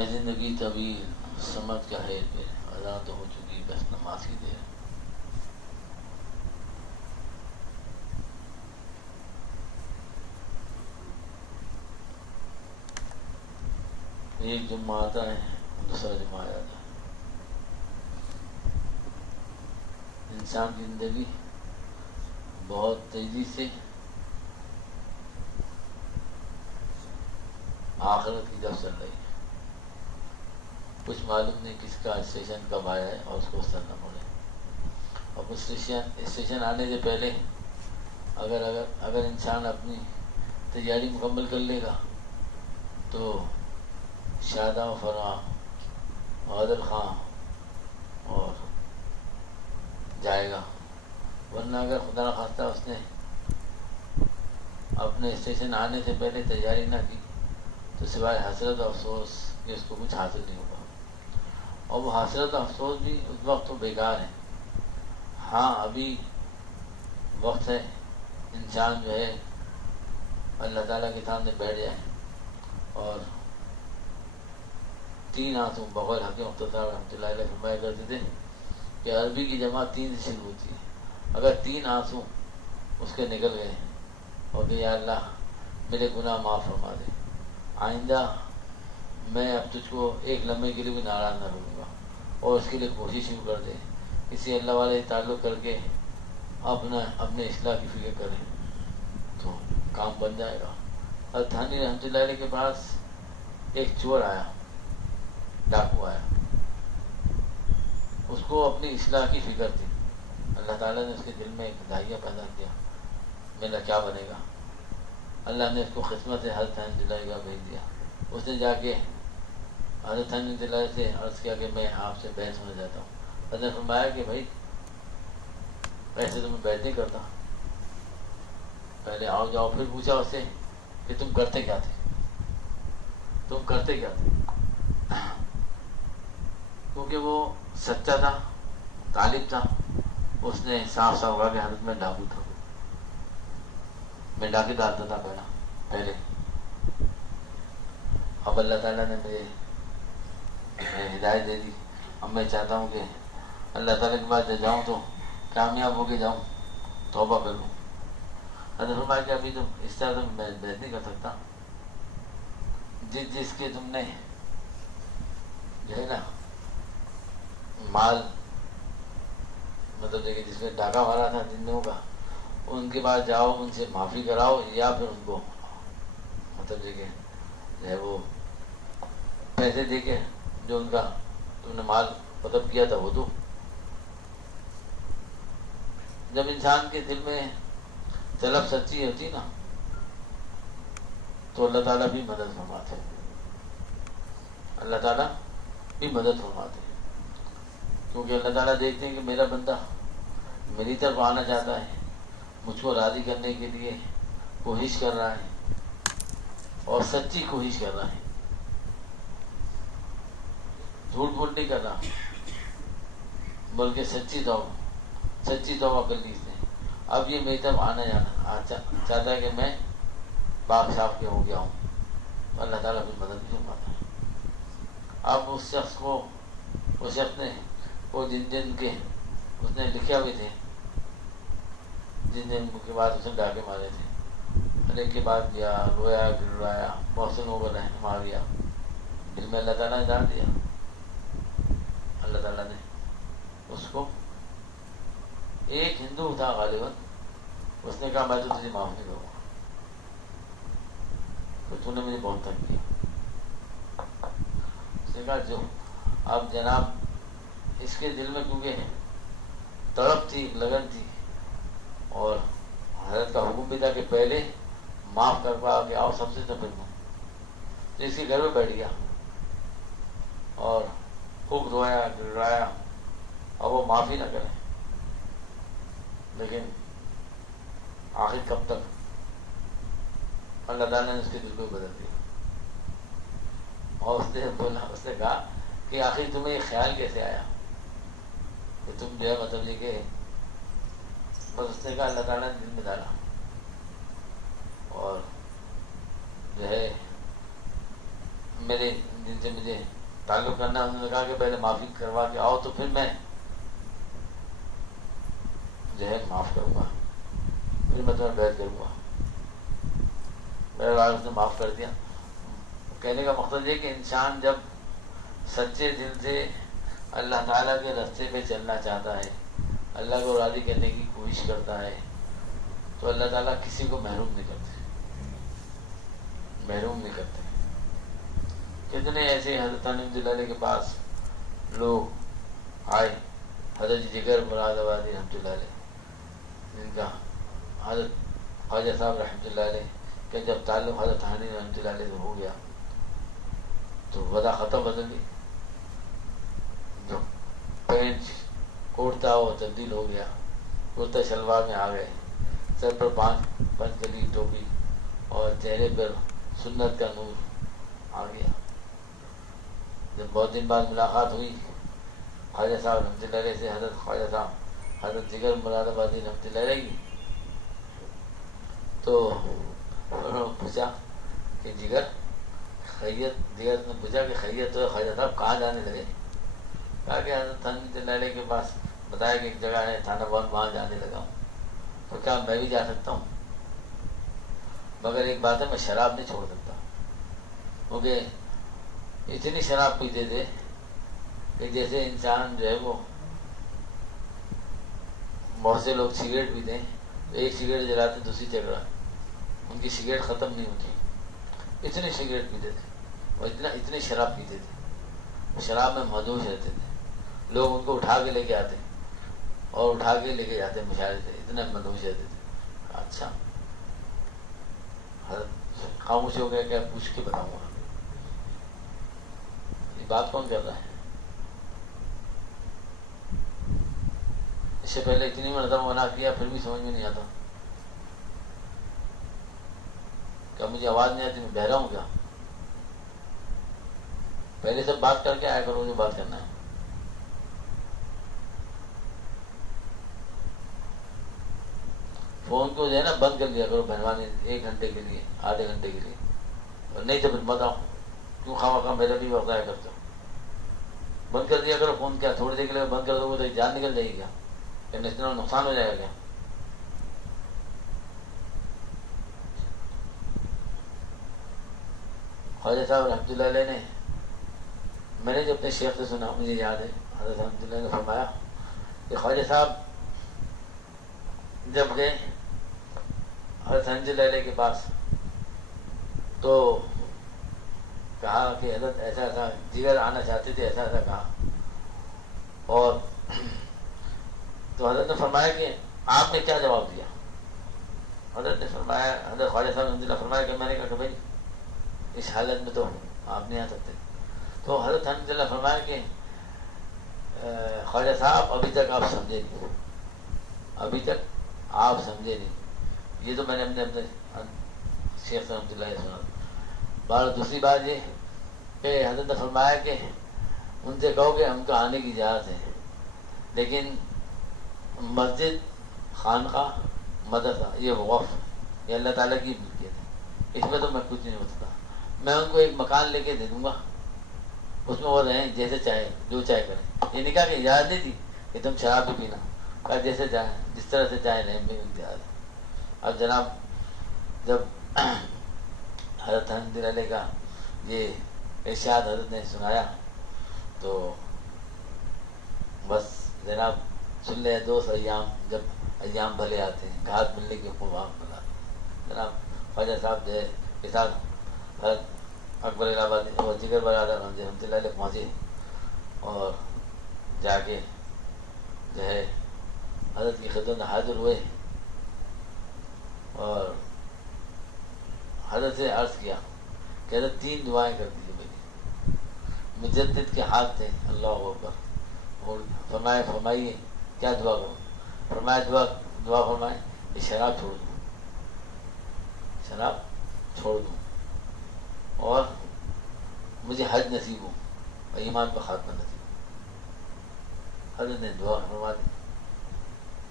ہے زندگی طویل سمجھ کا ہے پہ اذان تو ہو چکی بس نماز کی دیر. ایک جمعہ آتا ہے دوسرا جمعہ آ جاتا ہے. انسان کی زندگی بہت تیزی سے آخرت کی طرف چل رہی ہے. کچھ معلوم نہیں کس کا اسٹیشن کب آیا ہے اور اس کو اترنا پڑے. اور اسٹیشن آنے سے پہلے اگر انسان اپنی تیاری مکمل کر لے گا تو شاداں و فرما عادل خاں اور جائے گا. ورنہ اگر خدا نخواستہ اس نے اپنے اسٹیشن آنے سے پہلے تیاری نہ کی تو سوائے حسرت و افسوس کہ اس کو کچھ حاصل نہیں ہوگا. اور وہ حسرت و افسوس بھی اس وقت تو بیکار ہے. ہاں ابھی وقت ہے انسان جو ہے اللہ تعالیٰ کے سامنے بیٹھ جائے اور 3 آنسو بغیر حق مختصر رحمۃ اللہ علیہ فرمایا کرتے تھے کہ عربی کی جمع 3 سے شروع ہوتی ہے. اگر 3 آنسو اس کے نکل گئے اور کہ یا اللہ میرے گناہ معاف فرما دے، آئندہ میں اب تجھ کو ایک لمحے کے لیے بھی ناراض نہ رہوں گا، اور اس کے لیے کوشش شروع کر دے، کسی اللہ والے تعلق کر کے اپنے اصلاح کی فکر کریں تو کام بن جائے گا. اور تھانی رحمۃ اللہ علیہ کے پاس ایک چور آیا، ڈاکو آیا. اس کو اپنی اصلاح کی فکر تھی. اللہ تعالیٰ نے اس کے دل میں ایک داعیہ پیدا کیا، میرا کیا بنے گا. اللہ نے اس کو قسمت سے حضرت رحمۃ اللہ علیہ کا بھیج دیا. اس نے جا کے حضرت رحمۃ اللہ علیہ سے عرض کیا کہ میں آپ سے بحث ہونا چاہتا ہوں. حضرت نے فرمایا کہ بھائی ایسے تو میں بحث نہیں کرتا، پہلے آؤ جاؤ. پھر پوچھا اس سے کہ تم کرتے کیا تھے. کیونکہ وہ سچا تھا، طالب تھا. اس نے صاف صاف کہا کہ حضرت میں ڈاکو تھا، میں ڈاکے ڈالتا تھا پہلے. اب اللہ تعالیٰ نے مجھے ہدایت دے دی. اب میں چاہتا ہوں کہ اللہ تعالیٰ کے پاس جاؤں تو کامیاب ہو کے جاؤں، توبہ کروں. حضرت فرمایا کہ ابھی تم اس طرح تم بحث نہیں کر سکتا. جس کے تم نے جو ہے نا مال مطلب کہ جس میں ڈاکہ مارا تھا جنوں کا، ان کے پاس جاؤ، ان سے معافی کراؤ، یا پھر ان کو مطلب کہ جو ہے وہ پیسے دے کے جو ان کا تم نے مال مطلب کیا تھا وہ دو. جب انسان کے دل میں طلب سچی ہوتی نا تو اللہ تعالیٰ بھی مدد فرماتے ہیں. اللہ تعالیٰ بھی مدد فرماتے ہیں کیونکہ اللہ تعالیٰ دیکھتے ہیں کہ میرا بندہ میری طرف آنا چاہتا ہے، مجھ کو راضی کرنے کے لیے کوشش کر رہا ہے اور سچی کوشش کر رہا ہے، جھوٹ بول نہیں کر رہا بلکہ سچی توبہ کر لی اس نے. اب یہ میری طرف آنا جانا چاہتا ہے کہ میں پاک صاف کے ہو گیا ہوں. اللہ تعالیٰ پھر مدد بھی فرماتا ہے. اب اس شخص نے وہ جن کے اس نے لکھے ہوئے تھے، جن کے بعد اس نے ڈاکے مارے تھے، ایک کے بعد گیا، رویا گرایا، محسن ہو کر رہنے مار گیا. دل میں اللہ تعالیٰ نے ڈال دیا. اللہ تعالیٰ نے اس کو، ایک ہندو تھا غالباً، اس نے کہا میں تو تجھے معاف نہیں کروں گا، تو نے مجھے بہت تنگ کیا. اس نے کہا جو اب جناب اس کے دل میں کیونکہ تڑپ تھی، لگن تھی، اور حضرت کا حکم بھی تھا کہ پہلے معاف کر پا کے آؤ سب سے تو پھر میں، تو اس کے گھر میں بیٹھ گیا اور خوب رویا گرایا. اور وہ معافی نہ کرے لیکن آخر کب تک. اللہ تعالیٰ نے اس کے دل کو بدل دیا اور اس نے کہا کہ آخر تمہیں یہ خیال کیسے آیا کہ تم جو ہے مطلب یہ کہ بس. اس نے کہا اللہ تعالیٰ نے دل میں ڈالا اور جو ہے جن سے مجھے تعلق کرنا ہے انہوں نے کہا کہ پہلے معافی کروا کے آؤ تو پھر میں جو ہے معاف کروں گا، پھر میں تمہیں بیعت کروں گا۔ میرے والد نے معاف کر دیا۔ کہنے کا مقصد یہ کہ انسان جب سچے دل سے اللہ تعالیٰ کے راستے پہ چلنا چاہتا ہے، اللہ کو راضی کرنے کی کوشش کرتا ہے، تو اللہ تعالیٰ کسی کو محروم نہیں کرتے، محروم نہیں کرتے۔ کتنے ایسے حضرت حنیف اللہ علیہ کے پاس لوگ آئے، حضرت جگر مراد آبادی رحمۃ اللہ علیہ، جن کا حضرت خواجہ صاحب رحمۃ اللہ علیہ کہ جب تعلق حضرت حنیف رحمۃ اللہ علیہ سے ہو گیا تو وضع ختم بدل گئی، جو پینٹ کوٹ تھا وہ تبدیل ہو گیا، کرتا شلوار میں آ گئے، سر پر پانچ گلی ٹوپی اور چہرے پر سنت کا نور آ گیا۔ جب بہت دن بعد ملاقات ہوئی خواجہ صاحب رحمۃ اللہ علیہ سے، حضرت خواجہ صاحب حضرت جگر مراد آبادی رحمۃ اللہ علیہ کی، تو انہوں نے پوچھا کہ جگر نے پوچھا کہ خیریت تو خواجہ صاحب کہاں جانے لگے؟ کہا کہ حضرت رحمۃ اللہ علیہ کے پاس بتایا کہ ایک جگہ ہے تھانہ بان، وہاں جانے لگا ہوں۔ تو کیا میں بھی جا سکتا ہوں، مگر ایک بات ہے میں شراب نہیں چھوڑ سکتا، کیونکہ اتنی شراب پیتے تھے کہ جیسے انسان جو ہے وہ بہت سے لوگ سگریٹ پیتے ہیں، ایک سگریٹ جلاتے دوسری جگہ ان کی سگریٹ ختم نہیں ہوتی، اتنی سگریٹ پیتے تھے اور اتنی شراب پیتے تھے، شراب میں مدہوش رہتے تھے، لوگ ان کو اٹھا کے لے کے آتے اور اٹھا کے لے کے جاتے مشاہدے سے، اتنے مدہوش رہتے تھے۔ اچھا حضرت خاموش ہو گیا، کیا پوچھ کے بتاؤں گا، یہ بات کون کر رہا ہے؟ اس سے پہلے اتنی مرتبہ منع کیا پھر بھی سمجھ میں نہیں آتا، کیا مجھے آواز نہیں آتی، میں بہرا ہوں کیا؟ پہلے سب بات کر کے آیا کرو جو بات کرنا ہے۔ فون کو جو ہے نا بند کر لیا کرو مہربانی، 1 گھنٹے کے لیے، آدھے گھنٹے کے لیے، اور نہیں تو پھر مت آؤ، کیوں خواہ میرا بھی وقت ضائع کرتے ہو؟ بند کر دیا کرو فون، کیا تھوڑی دیر کے لیے بند کر دو گے تو جان نکل جائے گی کیا نیشنل نقصان ہو جائے گا کیا؟ خواجہ صاحب رحمۃ اللہ علیہ نے، میں نے جو اپنے شیخ سے سنا مجھے یاد ہے، حضرت رحمۃ اللہ نے فرمایا کہ خواجہ صاحب جب گئے حضرت حنیف اللہ علیہ کے پاس تو کہا کہ حضرت ایسا ایسا جگر آنا چاہتے تھے، ایسا ایسا کہا، اور تو حضرت نے فرمایا کہ آپ نے کیا جواب دیا؟ حضرت نے فرمایا، حضرت خواجہ صاحب رحمۃ اللہ فرمایا کہ میں نے کہا کہ بھائی اس حالت میں تو آپ نہیں آ سکتے۔ تو حضرت حنیف اللہ فرمایا کہ خواجہ صاحب ابھی تک آپ سمجھے نہیں، ابھی تک آپ سمجھے نہیں، یہ تو میں نے اپنے شیخ رحمۃ اللہ علیہ سنا۔ اور دوسری بات یہ کہ حضرت نے فرمایا کہ ان سے کہو کہ ہم کو آنے کی اجازت ہے، لیکن مسجد، خانقاہ، مدرسہ یہ وقف، یہ اللہ تعالیٰ کی ملکیت ہے، اس میں تو میں کچھ نہیں ہو سکتا۔ میں ان کو ایک مکان لے کے دے دوں گا، اس میں وہ رہیں جیسے چاہے، جو چاہے کریں۔ یہ نہیں کہا کہ اجازت نہیں تھی کہ تم شراب بھی پینا، کہا جیسے چاہے، جس طرح سے چاہے رہیں، بھی اختیار ہے۔ اب جناب جب حضرت حنیف علیہ کا یہ ارشاد حضرت نے سنایا تو بس جناب سن لے، دوست ایام جب ایام بھلے آتے ہیں، گھات ملنے کے قربان بنا جناب خواجہ صاحب جو ہے کے ساتھ حضرت اکبر الہ آبادی اور جگر برادر رحمۃ اللہ علیہ پہنچے اور جا کے جو ہے حضرت کی خدمت میں حاضر ہوئے اور حضرت سے عرض کیا کہ حضرت 3 دعائیں کر دیجیے میری۔ مجدد کے ہاتھ تھے، اللہ اکبر، اور فرمائیے کیا دعا کروں؟ فرمایا دعا فرمائے کہ شراب چھوڑ دوں، شراب چھوڑ دوں اور مجھے حج نصیب ہو اور ایمان پر خاتمہ نصیب ہو۔ حضرت نے دعا فرما دی،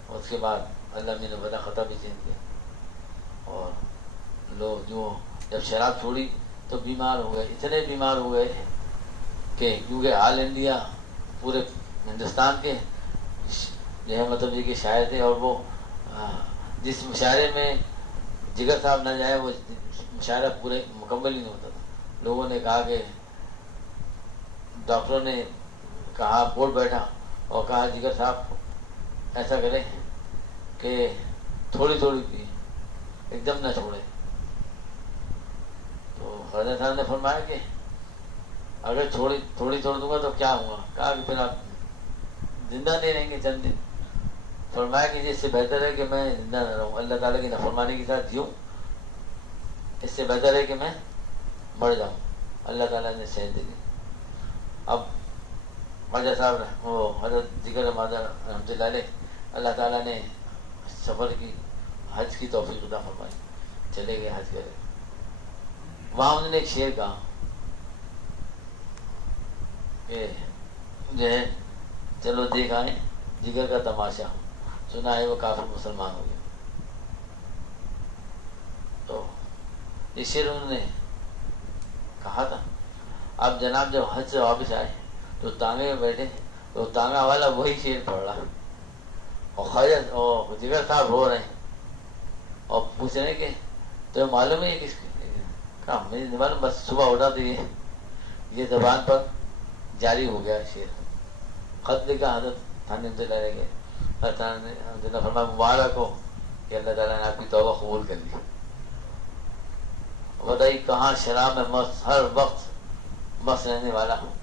اور اس کے بعد اللہ نے وعدہ خطا بھی چینج کیا، اور لوگ جو جب شراب چھوڑی تو بیمار ہو گئے، اتنے بیمار ہو گئے کہ کیونکہ آل انڈیا پورے ہندوستان کے جو ہے مطلب یہ کہ شاعر تھے، اور وہ جس مشاعرے میں جگر صاحب نہ جائے وہ مشاعرہ پورے مکمل ہی نہیں ہوتا تھا۔ لوگوں نے کہا کہ ڈاکٹروں نے کہا، بورڈ بیٹھا اور کہا جگر صاحب ایسا کریں کہ تھوڑی تھوڑی پی، ایک دم نہ چھوڑے۔ تو حضرت صاحب نے فرمایا کہ اگر تھوڑی چھوڑ دوں گا تو کیا ہوا؟ کہا کہ پھر آپ زندہ نہیں رہیں گے چند دن۔ فرمایا کہ اس سے بہتر ہے کہ میں زندہ نہ رہوں، اللہ تعالیٰ کی نافرمانی کے ساتھ جیوں، اس سے بہتر ہے کہ میں مر جاؤں۔ اللہ تعالیٰ نے صحت دے دی۔ اب خواجہ صاحب وہ حضرت جگر مادہ رحمۃ اللہ علیہ، اللہ تعالیٰ نے سفر کی، حج کی توفیق عطا فرمائی، چلے گئے حج کرے۔ وہاں انہوں نے ایک شعر کہا کہ جو ہے چلو دیکھ آئے جگر کا تماشا، سنا ہے وہ کافر مسلمان ہو گیا۔ تو یہ شعر انہوں نے کہا تھا۔ اب جناب جب حج سے واپس آئے تو تانگے میں بیٹھے تو تانگا والا وہی شعر پڑھ رہا، اور خواجہ اور جگر صاحب رو رہے ہیں اور پوچھ رہے ہیں کہ تو معلوم ہے کس کا؟ مجھے نہیں معلوم، بس صبح اٹھا تو یہ زبان پر جاری ہو گیا شعر۔ خط لکھا حضرت تھانوی رحمۃ اللہ علیہ کے، حضرت تھانوی رحمۃ اللہ فرمایا مبارک ہو کہ اللہ تعالیٰ نے آپ کی توبہ قبول کر لی۔ بتائیے کہاں شراب میں مست، ہر وقت مست رہنے والا ہوں،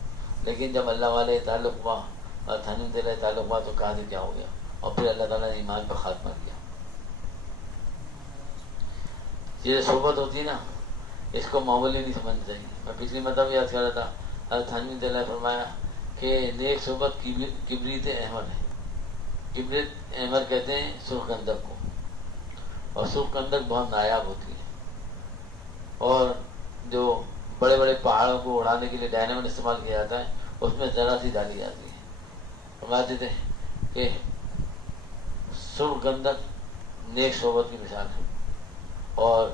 لیکن جب اللہ والے تعلق ہوا اور تھانوی رحمۃ اللہ تعلق ہوا تو کہا کہ کیا ہو گیا، اور پھر اللہ تعالیٰ نے ایمان پر خاتمہ کیا۔ یہ صحبت ہوتی ہے نا، اس کو معمولی نہیں سمجھنا چاہیے۔ میں پچھلی مرتبہ یاد کر رہا تھا، حضرت تھانوی رحمۃ اللہ فرمایا کہ نیک صحبت کبریت احمر ہے۔ کبریت احمر کہتے ہیں سرخ گندک کو، اور سرخ گندک بہت نایاب ہوتی ہے، اور جو بڑے بڑے پہاڑوں کو اڑانے کے لیے ڈائنامائٹ استعمال کیا جاتا ہے اس میں ذرا سی ڈالی جاتی ہے۔ فرماتے تھے کہ سرخ گندک نیک صحبت کی مثال ہے۔ اور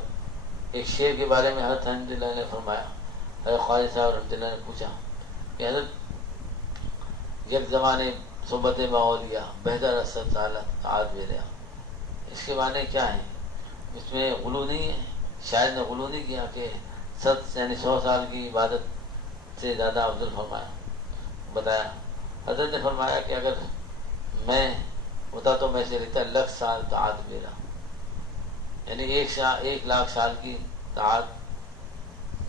ایک شعر کے بارے میں حضرت رحمۃ اللہ نے فرمایا، حضرت خواجہ صاحب رحمۃ اللہ نے پوچھا کہ حضرت یک زمانے صحبت باولیا بہتر اسد سالت آج بھی رہا، اس کے معنی کیا ہے؟ اس میں غلو نہیں ہے، شاید نے غلو نہیں کیا کہ 100 سال کی عبادت سے زیادہ افضل فرمایا بتایا۔ حضرت نے فرمایا کہ اگر میں ہوتا تو میں سے رہتا 1,00,000 سال طاعت میرا، یعنی 1,00,000 سال کی طاعت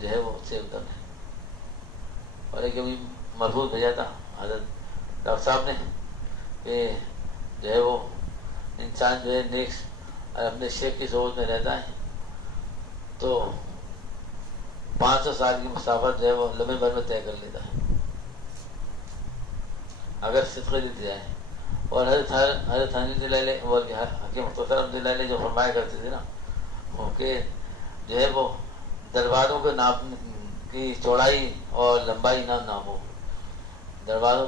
جو ہے وہ سے افضل ہے۔ اور ایک ابھی مرفوع بھیجا تھا حضرت ڈاکٹر صاحب نے کہ جو ہے وہ انسان جو ہے نیک اپنے شیخ کی صحبت میں رہتا ہے تو 500 سال کی مسافت جو ہے وہ لمحے بھر میں طے کر لیتا ہے اگر صدقے دیتے جائے۔ اور حضرت تھانوی رحمۃ اللہ علیہ وہ حکیم مختصر رحمۃ اللہ علیہ جو فرمایا کرتے تھے نا، کہ جو ہے وہ درباروں کے ناپ کی چوڑائی اور لمبائی نہ ناپو، درباروں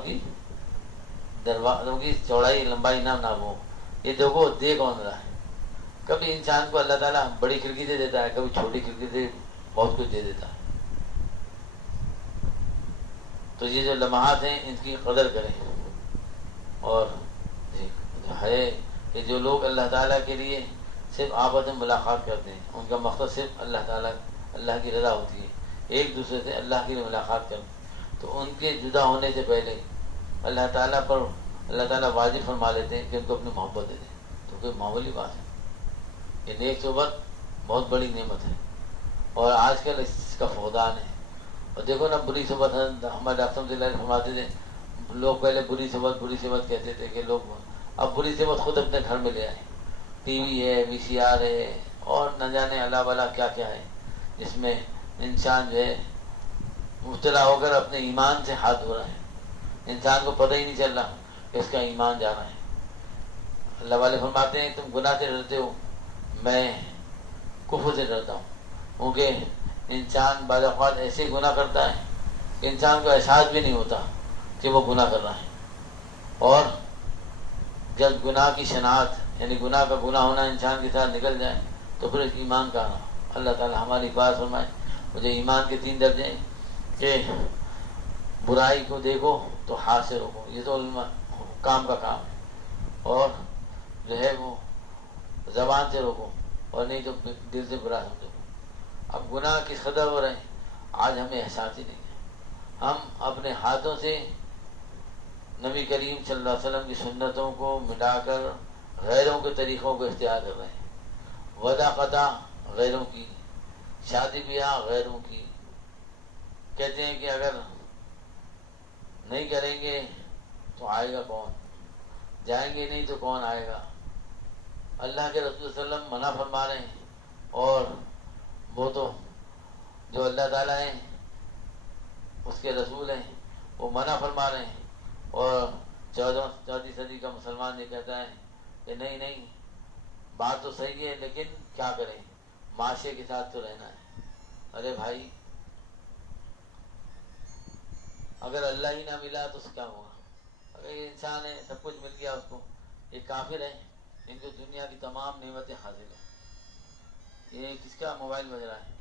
کی چوڑائی لمبائی نہ ناپو، یہ دیکھو دے کون رہا ہے۔ کبھی انسان کو اللہ تعالیٰ بڑی کھڑکی دے دیتا ہے، کبھی چھوٹی کھڑکی سے بہت کچھ دے دیتا ہے۔ تو یہ جو لمحات ہیں ان کی قدر کریں، اور ہے کہ جو لوگ اللہ تعالیٰ کے لیے صرف آپس میں ملاقات کرتے ہیں، ان کا مقصد صرف اللہ کی رضا ہوتی ہے، ایک دوسرے سے اللہ کی ملاقات کرتے ہیں، تو ان کے جدا ہونے سے پہلے اللہ تعالیٰ واجب فرما لیتے ہیں کہ ان کو اپنی محبت دے دیں۔ تو کوئی معمولی بات ہے، یہ نیک صحبت بہت بڑی نعمت ہے، اور آج کل اس کا فقدان ہے۔ اور دیکھو نا بری صحبت، ہمارے ڈاکٹر صاحب اللہ فرماتے تھے لوگ پہلے بری صحبت کہتے تھے کہ لوگ، اب بری صحبت خود اپنے گھر میں لے آئے، ٹی وی ہے، VCR ہے، اور نہ جانے اللہ والا کیا کیا ہے، جس میں انسان جو ہے مبتلا ہو کر اپنے ایمان سے ہاتھ دھو رہا ہے، انسان کو پتہ ہی نہیں چل رہا کہ اس کا ایمان جا رہا ہے۔ اللہ والے فرماتے ہیں تم گناہ سے ڈرتے ہو، میں کفر سے ڈرتا ہوں، کیونکہ انسان بعض اوقات ایسے گناہ کرتا ہے کہ انسان کو احساس بھی نہیں ہوتا کہ وہ گناہ کر رہا ہے، اور جب گناہ کی شناخت یعنی گناہ کا گناہ ہونا انسان کے ساتھ نکل جائے تو پھر ایمان کا اللہ تعالی ہماری بات فرمائے۔ مجھے ایمان کے 3 درجے ہیں کہ برائی کو دیکھو تو ہاتھ سے روکو، یہ تو حکام کا کام ہے، اور جو ہے وہ زبان سے روکو، اور نہیں تو دل سے برا سمجھو۔ اب گناہ کس قدر ہو رہے ہیں آج ہمیں احساس ہی نہیں ہے۔ ہم اپنے ہاتھوں سے نبی کریم صلی اللہ علیہ وسلم کی سنتوں کو مٹا کر غیروں کے طریقوں کو اختیار کر رہے ہیں، وعدہ قطع غیروں کی، شادی بیاہ غیروں کی، کہتے ہیں کہ اگر نہیں کریں گے تو آئے گا کون، جائیں گے نہیں تو کون آئے گا۔ اللہ کے رسول صلی اللہ علیہ وسلم منع فرما رہے ہیں، اور وہ تو جو اللہ تعالیٰ ہیں اس کے رسول ہیں وہ منع فرما رہے ہیں، اور چوتھی صدی کا مسلمان یہ کہتا ہے کہ نہیں نہیں بات تو صحیح ہے لیکن کیا کریں، معاشرے کے ساتھ تو رہنا ہے۔ ارے بھائی اگر اللہ ہی نہ ملا تو کیا ہوگا؟ اگر یہ انسان ہے سب کچھ مل گیا اس کو، یہ کافر ہے، ان کو دنیا کی تمام نعمتیں حاصل ہیں۔ یہ کس کا موبائل بج رہا ہے؟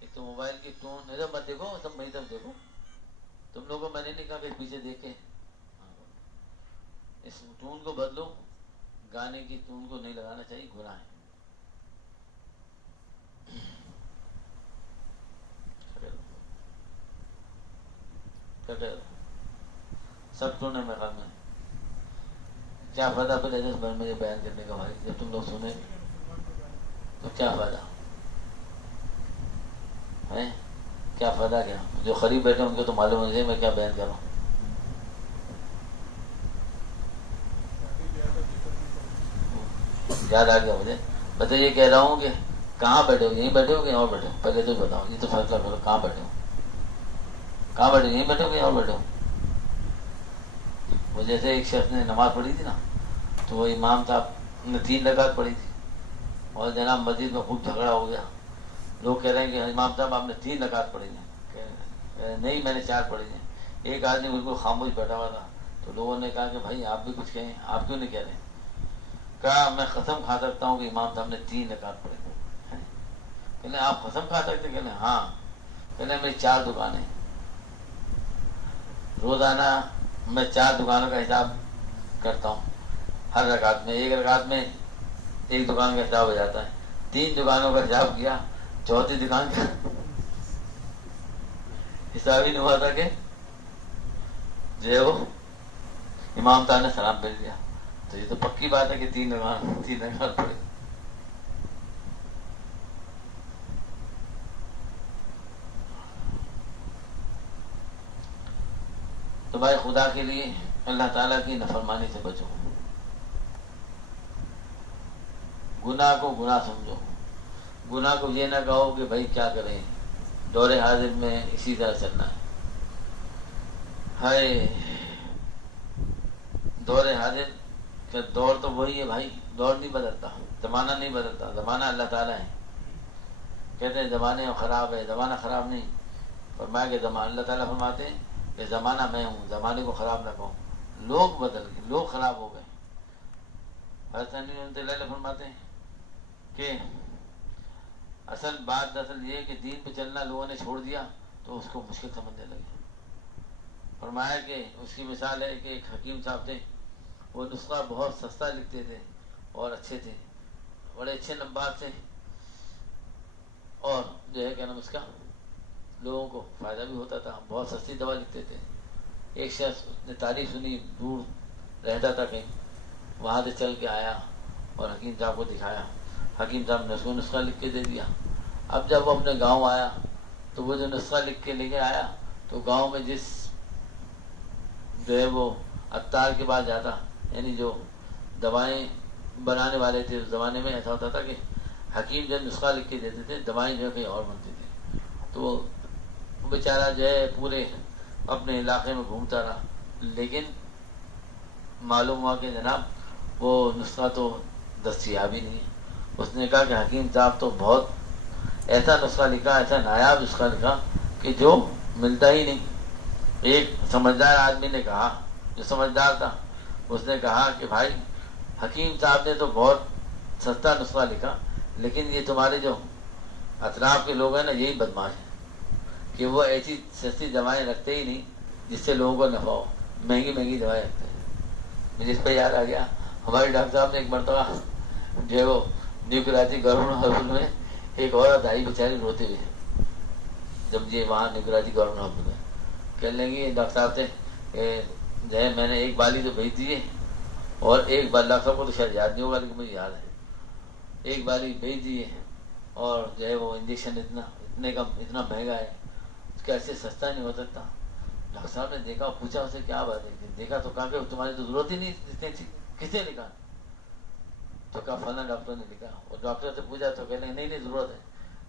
ایک تو موبائل کی ٹون ادھر مت دیکھو، تم میری طرف دیکھو، تم لوگوں کو میں نے نہیں کہا کہ پیچھے دیکھے، اس ٹون کو بدلو، گانے کی ٹون کو نہیں لگانا چاہیے، گناہ ہے۔ سب سننے میں خیال میں کیا فائدہ پھر اس بارے میں بیان کرنے کا بھائی، جب تم لوگ سنیں تو کیا فائدہ ہے؟ کیا فائدہ کیا؟ جو قریب بیٹھے ان کو تو معلوم نہیں ہے میں کیا بیان کر رہا ہوں۔ یاد آ گیا مجھے، بتا یہ کہہ رہا ہوں کہ کہاں بیٹھے ہو، یہیں بیٹھے ہو کہ اور بیٹھے ہو؟ پہلے تو بتاؤ، یہ تو فیصلہ کرو کہاں بیٹھے ہو، کہاں بیٹھے ہو؟ یہیں بیٹھے ہو کہ اور بیٹھے ہو؟ وہ جیسے ایک شخص نے نماز پڑھی تھی نا، تو وہ امام صاحب نے 3 رکعت پڑھی تھی، اور جناب مسجد میں خوب جھگڑا ہو گیا، لوگ کہہ رہے ہیں کہ امام صاحب آپ نے 3 رکعت پڑھی ہیں، نہیں میں نے 4 پڑھی ہیں۔ ایک آدمی بالکل خاموش بیٹھا ہوا تھا، تو لوگوں نے کہا کہ بھائی آپ بھی کچھ کہیں، آپ کیوں نہیں کہہ رہے؟ کہا میں قسم کھا سکتا ہوں کہ امام صاحب نے 3 رکعت پڑھی ہیں۔ کہنے آپ قسم کھا سکتے؟ کہنے ہاں۔ کہنے میری 4 دکانیں، روزانہ میں 4 دکانوں کا حساب کرتا ہوں، ہر رکعت میں، ایک رکعت میں ایک دکان کا حساب ہو جاتا ہے، 3 دکانوں کا حساب کیا، چوتھی دکان کا حساب ہی نہیں ہوا تھا کہ جو ہے وہ امام صاحب نے سلام بھیج دیا۔ تو یہ تو پکی بات ہے کہ 3 رکعت پڑے۔ تو بھائی خدا کے لیے اللہ تعالیٰ کی نافرمانی سے بچو، گناہ کو گناہ سمجھو، گناہ کو یہ نہ کہو کہ بھائی کیا کریں، دور حاضر میں اسی طرح چلنا ہے۔ ہائے دور حاضر کا دور تو وہی ہے بھائی، دور نہیں بدلتا، زمانہ نہیں بدلتا، زمانہ اللہ تعالیٰ ہے۔ کہتے ہیں زمانے خراب ہے، زمانہ خراب نہیں، فرمایا کہ اللہ تعالیٰ فرماتے ہیں کہ زمانہ میں ہوں، زمانے کو خراب نہ کہو۔ لوگ بدل گئے، لوگ خراب ہو گئے۔ حضرت علی رحمۃ اللہ علیہ فرماتے ہیں کہ اصل بات اصل یہ کہ دین پہ چلنا لوگوں نے چھوڑ دیا تو اس کو مشکل سمجھنے لگے۔ فرمایا کہ اس کی مثال ہے کہ ایک حکیم صاحب تھے، وہ نسخہ بہت سستا لکھتے تھے اور اچھے تھے، بڑے اچھے نمبر تھے، اور جو ہے کیا نام اس کا لوگوں کو فائدہ بھی ہوتا تھا، بہت سستی دوا لکھتے تھے۔ ایک شخص نے تعریف سنی، دور رہتا تھا کہیں، وہاں سے چل کے آیا اور حکیم صاحب کو دکھایا، حکیم صاحب نے اس کو نسخہ لکھ کے دے دیا۔ اب جب وہ اپنے گاؤں آیا تو وہ جو نسخہ لکھ کے لے کے آیا تو گاؤں میں جس جو ہے وہ عطار کے پاس جاتا، یعنی جو دوائیں بنانے والے تھے اس زمانے میں، ایسا ہوتا تھا کہ حکیم جو نسخہ لکھ کے دیتے تھے، دوائیں جو ہے کہیں اور بنتی تھی، تو وہ بیچارہ جو ہے پورے اپنے علاقے میں گھومتا رہا، لیکن معلوم ہوا کہ جناب وہ نسخہ تو دستیاب ہی نہیں ہے۔ اس نے کہا کہ حکیم صاحب تو بہت ایسا نسخہ لکھا، ایسا نایاب نسخہ لکھا کہ جو ملتا ہی نہیں۔ ایک سمجھدار آدمی نے کہا، جو سمجھدار تھا، اس نے کہا کہ بھائی حکیم صاحب نے تو بہت سستا نسخہ لکھا، لیکن یہ تمہارے جو اطراف کے لوگ ہیں نا یہی بدماش ہیں کہ وہ ایسی سستی دوائیں رکھتے ہی نہیں جس سے لوگوں کو نفع ہو، مہنگی مہنگی دوائیں رکھتے ہیں۔ مجھے اس پہ یاد آ گیا، ہمارے ڈاکٹر صاحب نے ایک مرتبہ جو ہے وہ نیو کراچی گورنمنٹ ہاسپٹل میں ایک عورت آئی بیچاری روتے ہوئے، جب یہ وہاں نیو کراچی گورنمنٹ ہاسپٹل میں کہنے لگی ڈاکٹر صاحب سے جو ہے میں نے ایک بالی تو بھیج دی ہے، اور ایک بال ڈاکٹر صاحب کو تو شاید یاد نہیں ہوگا لیکن مجھے یاد ہے، ایک بالی بھیج دی ہے اور جو ہے وہ انجیکشن اتنا مہنگا ہے، کیسے سستا نہیں ہو سکتا۔ ڈاکٹر صاحب نے دیکھا، پوچھا اسے کیا بات ہے، دیکھا تو کہا کہ تمہاری تو ضرورت ہی نہیں اتنی تھی، کس نے لکھا؟ تو کہا فلاں ڈاکٹر نے لکھا، اور ڈاکٹر سے پوچھا تو کہنے لگے نہیں ضرورت ہے۔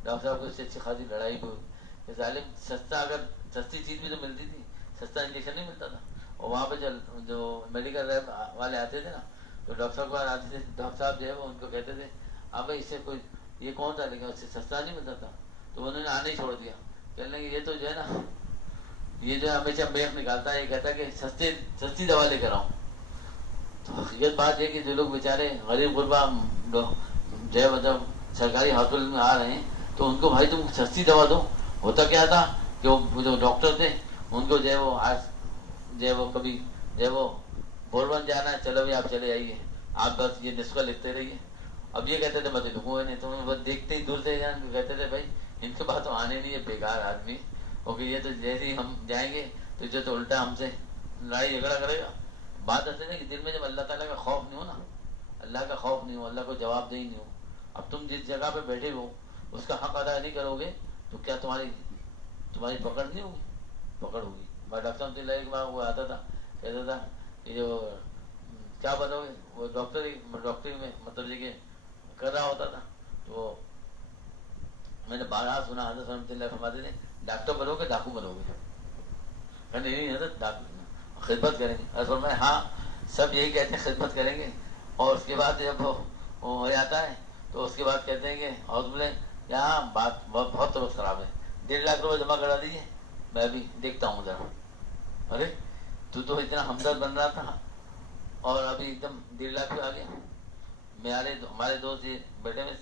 ڈاکٹر صاحب کو اس سے اچھی خاصی لڑائی بھی ہوئی کہ ظالم سستا، اگر سستی چیز بھی تو ملتی تھی، سستا انجیکشن نہیں ملتا تھا۔ اور وہاں پہ جو میڈیکل ریپ والے آتے تھے نا تو ڈاکٹر صاحب کے پاس آتے تھے، ڈاکٹر صاحب جو ہے وہ ان کو کہتے تھے اب اس سے کوئی یہ کون تھا لیکن اس سے سستا نہیں ملتا تھا، تو انہوں نے آنا ہی چھوڑ دیا۔ کہنے لگے یہ تو جو ہے نا یہ جو ہے ہمیشہ میخ نکالتا ہے، یہ کہتا ہے کہ سستی دوا لے کر آؤں۔ تو حقیقت بات ہے کہ جو لوگ بیچارے غریب غربا جو ہے مطلب سرکاری ہاسپٹل میں آ رہے ہیں تو ان کو بھائی تم سستی دوا دو۔ ہوتا کیا تھا کہ وہ جو ڈاکٹر تھے ان کو جو ہے وہ آج جو ہے وہ کبھی جو ہے وہ بوربن جانا ہے، چلو بھی آپ چلے آئیے، آپ بس یہ نسخہ لکھتے رہیے۔ اب یہ کہتے تھے میں تو لکھوں گا نہیں، تو بس دیکھتے ہی دور سے کہتے تھے بھائی ان کے پاس تو آنے نہیں ہے، بیکار آدمی، کیونکہ یہ تو جیسے ہی ہم جائیں گے تو جو تو الٹا ہم سے لڑائی جھگڑا کرے گا۔ بات ایسے نا کہ دل میں جب اللہ تعالیٰ کا خوف نہیں ہو نا، اللہ کا خوف نہیں ہو، اللہ کو جواب دہی نہیں ہو، اب تم جس جگہ پہ بیٹھے ہو اس کا حق ادا نہیں کرو گے تو کیا تمہاری پکڑ نہیں ہوگی؟ پکڑ ہوگی۔ میں ڈاکٹر صاحب ایک بار وہ آتا تھا، کہتا تھا یہ جو کیا بنو گے، وہ ڈاکٹری میں مطلب یہ کہ کر رہا ہوتا تھا، تو میں نے بارہا سنا حضرت رحمۃ اللہ فرماتے تھے ڈاکٹر بنو گے ڈاکو بنو گے؟ نہیں حضرت خدمت کریں گے۔ حضرت فرمایا ہاں سب یہی کہتے ہیں خدمت کریں گے، اور اس کے بعد جب وہ ہو جاتا ہے تو اس کے بعد کہتے ہیں کہ اور بولے یہاں بات بہت طبیعت خراب ہے، 1.5 لاکھ روپے جمع کرا دیجیے میں بھی دیکھتا ہوں ذرا۔ ارے تو اتنا ہمدرد بن رہا تھا اور ابھی ایک دم 1.5 لاکھ پہ آ گیا۔ ہمارے دوست یہ بیٹے میں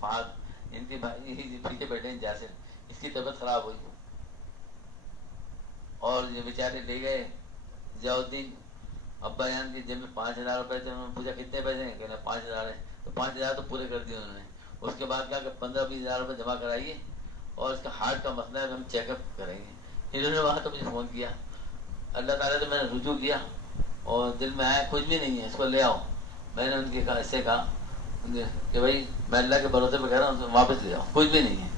فہد، ان کے بھائی پیچھے بیٹھے ہیں جاسر، اس کی طبیعت خراب ہوئی اور یہ بیچارے لے گئے ضیاء الدین ابا جان کی جیب میں 5,000 روپے تھے۔ انہوں نے پوچھا کتنے پیسے ہیں، کہنا 5,000 ہے، تو 5,000 تو پورے کر دیے انہوں نے۔ اس کے بعد کہا کہ 15-20,000 روپے جمع کرائیے اور اس کا ہارٹ کا مسئلہ ہے ہم چیک اپ کریں گے۔ انہوں نے وہاں تو مجھے فون کیا، اللہ تعالیٰ سے میں نے رجوع کیا اور دل میں آیا کچھ بھی نہیں ہے، اس کو لے آؤ۔ میں نے ان کے اس سے کہا کہ بھائی میں اللہ کے بھروسے پہ کہہ رہا ہوں واپس لے آؤ، کچھ بھی نہیں ہے۔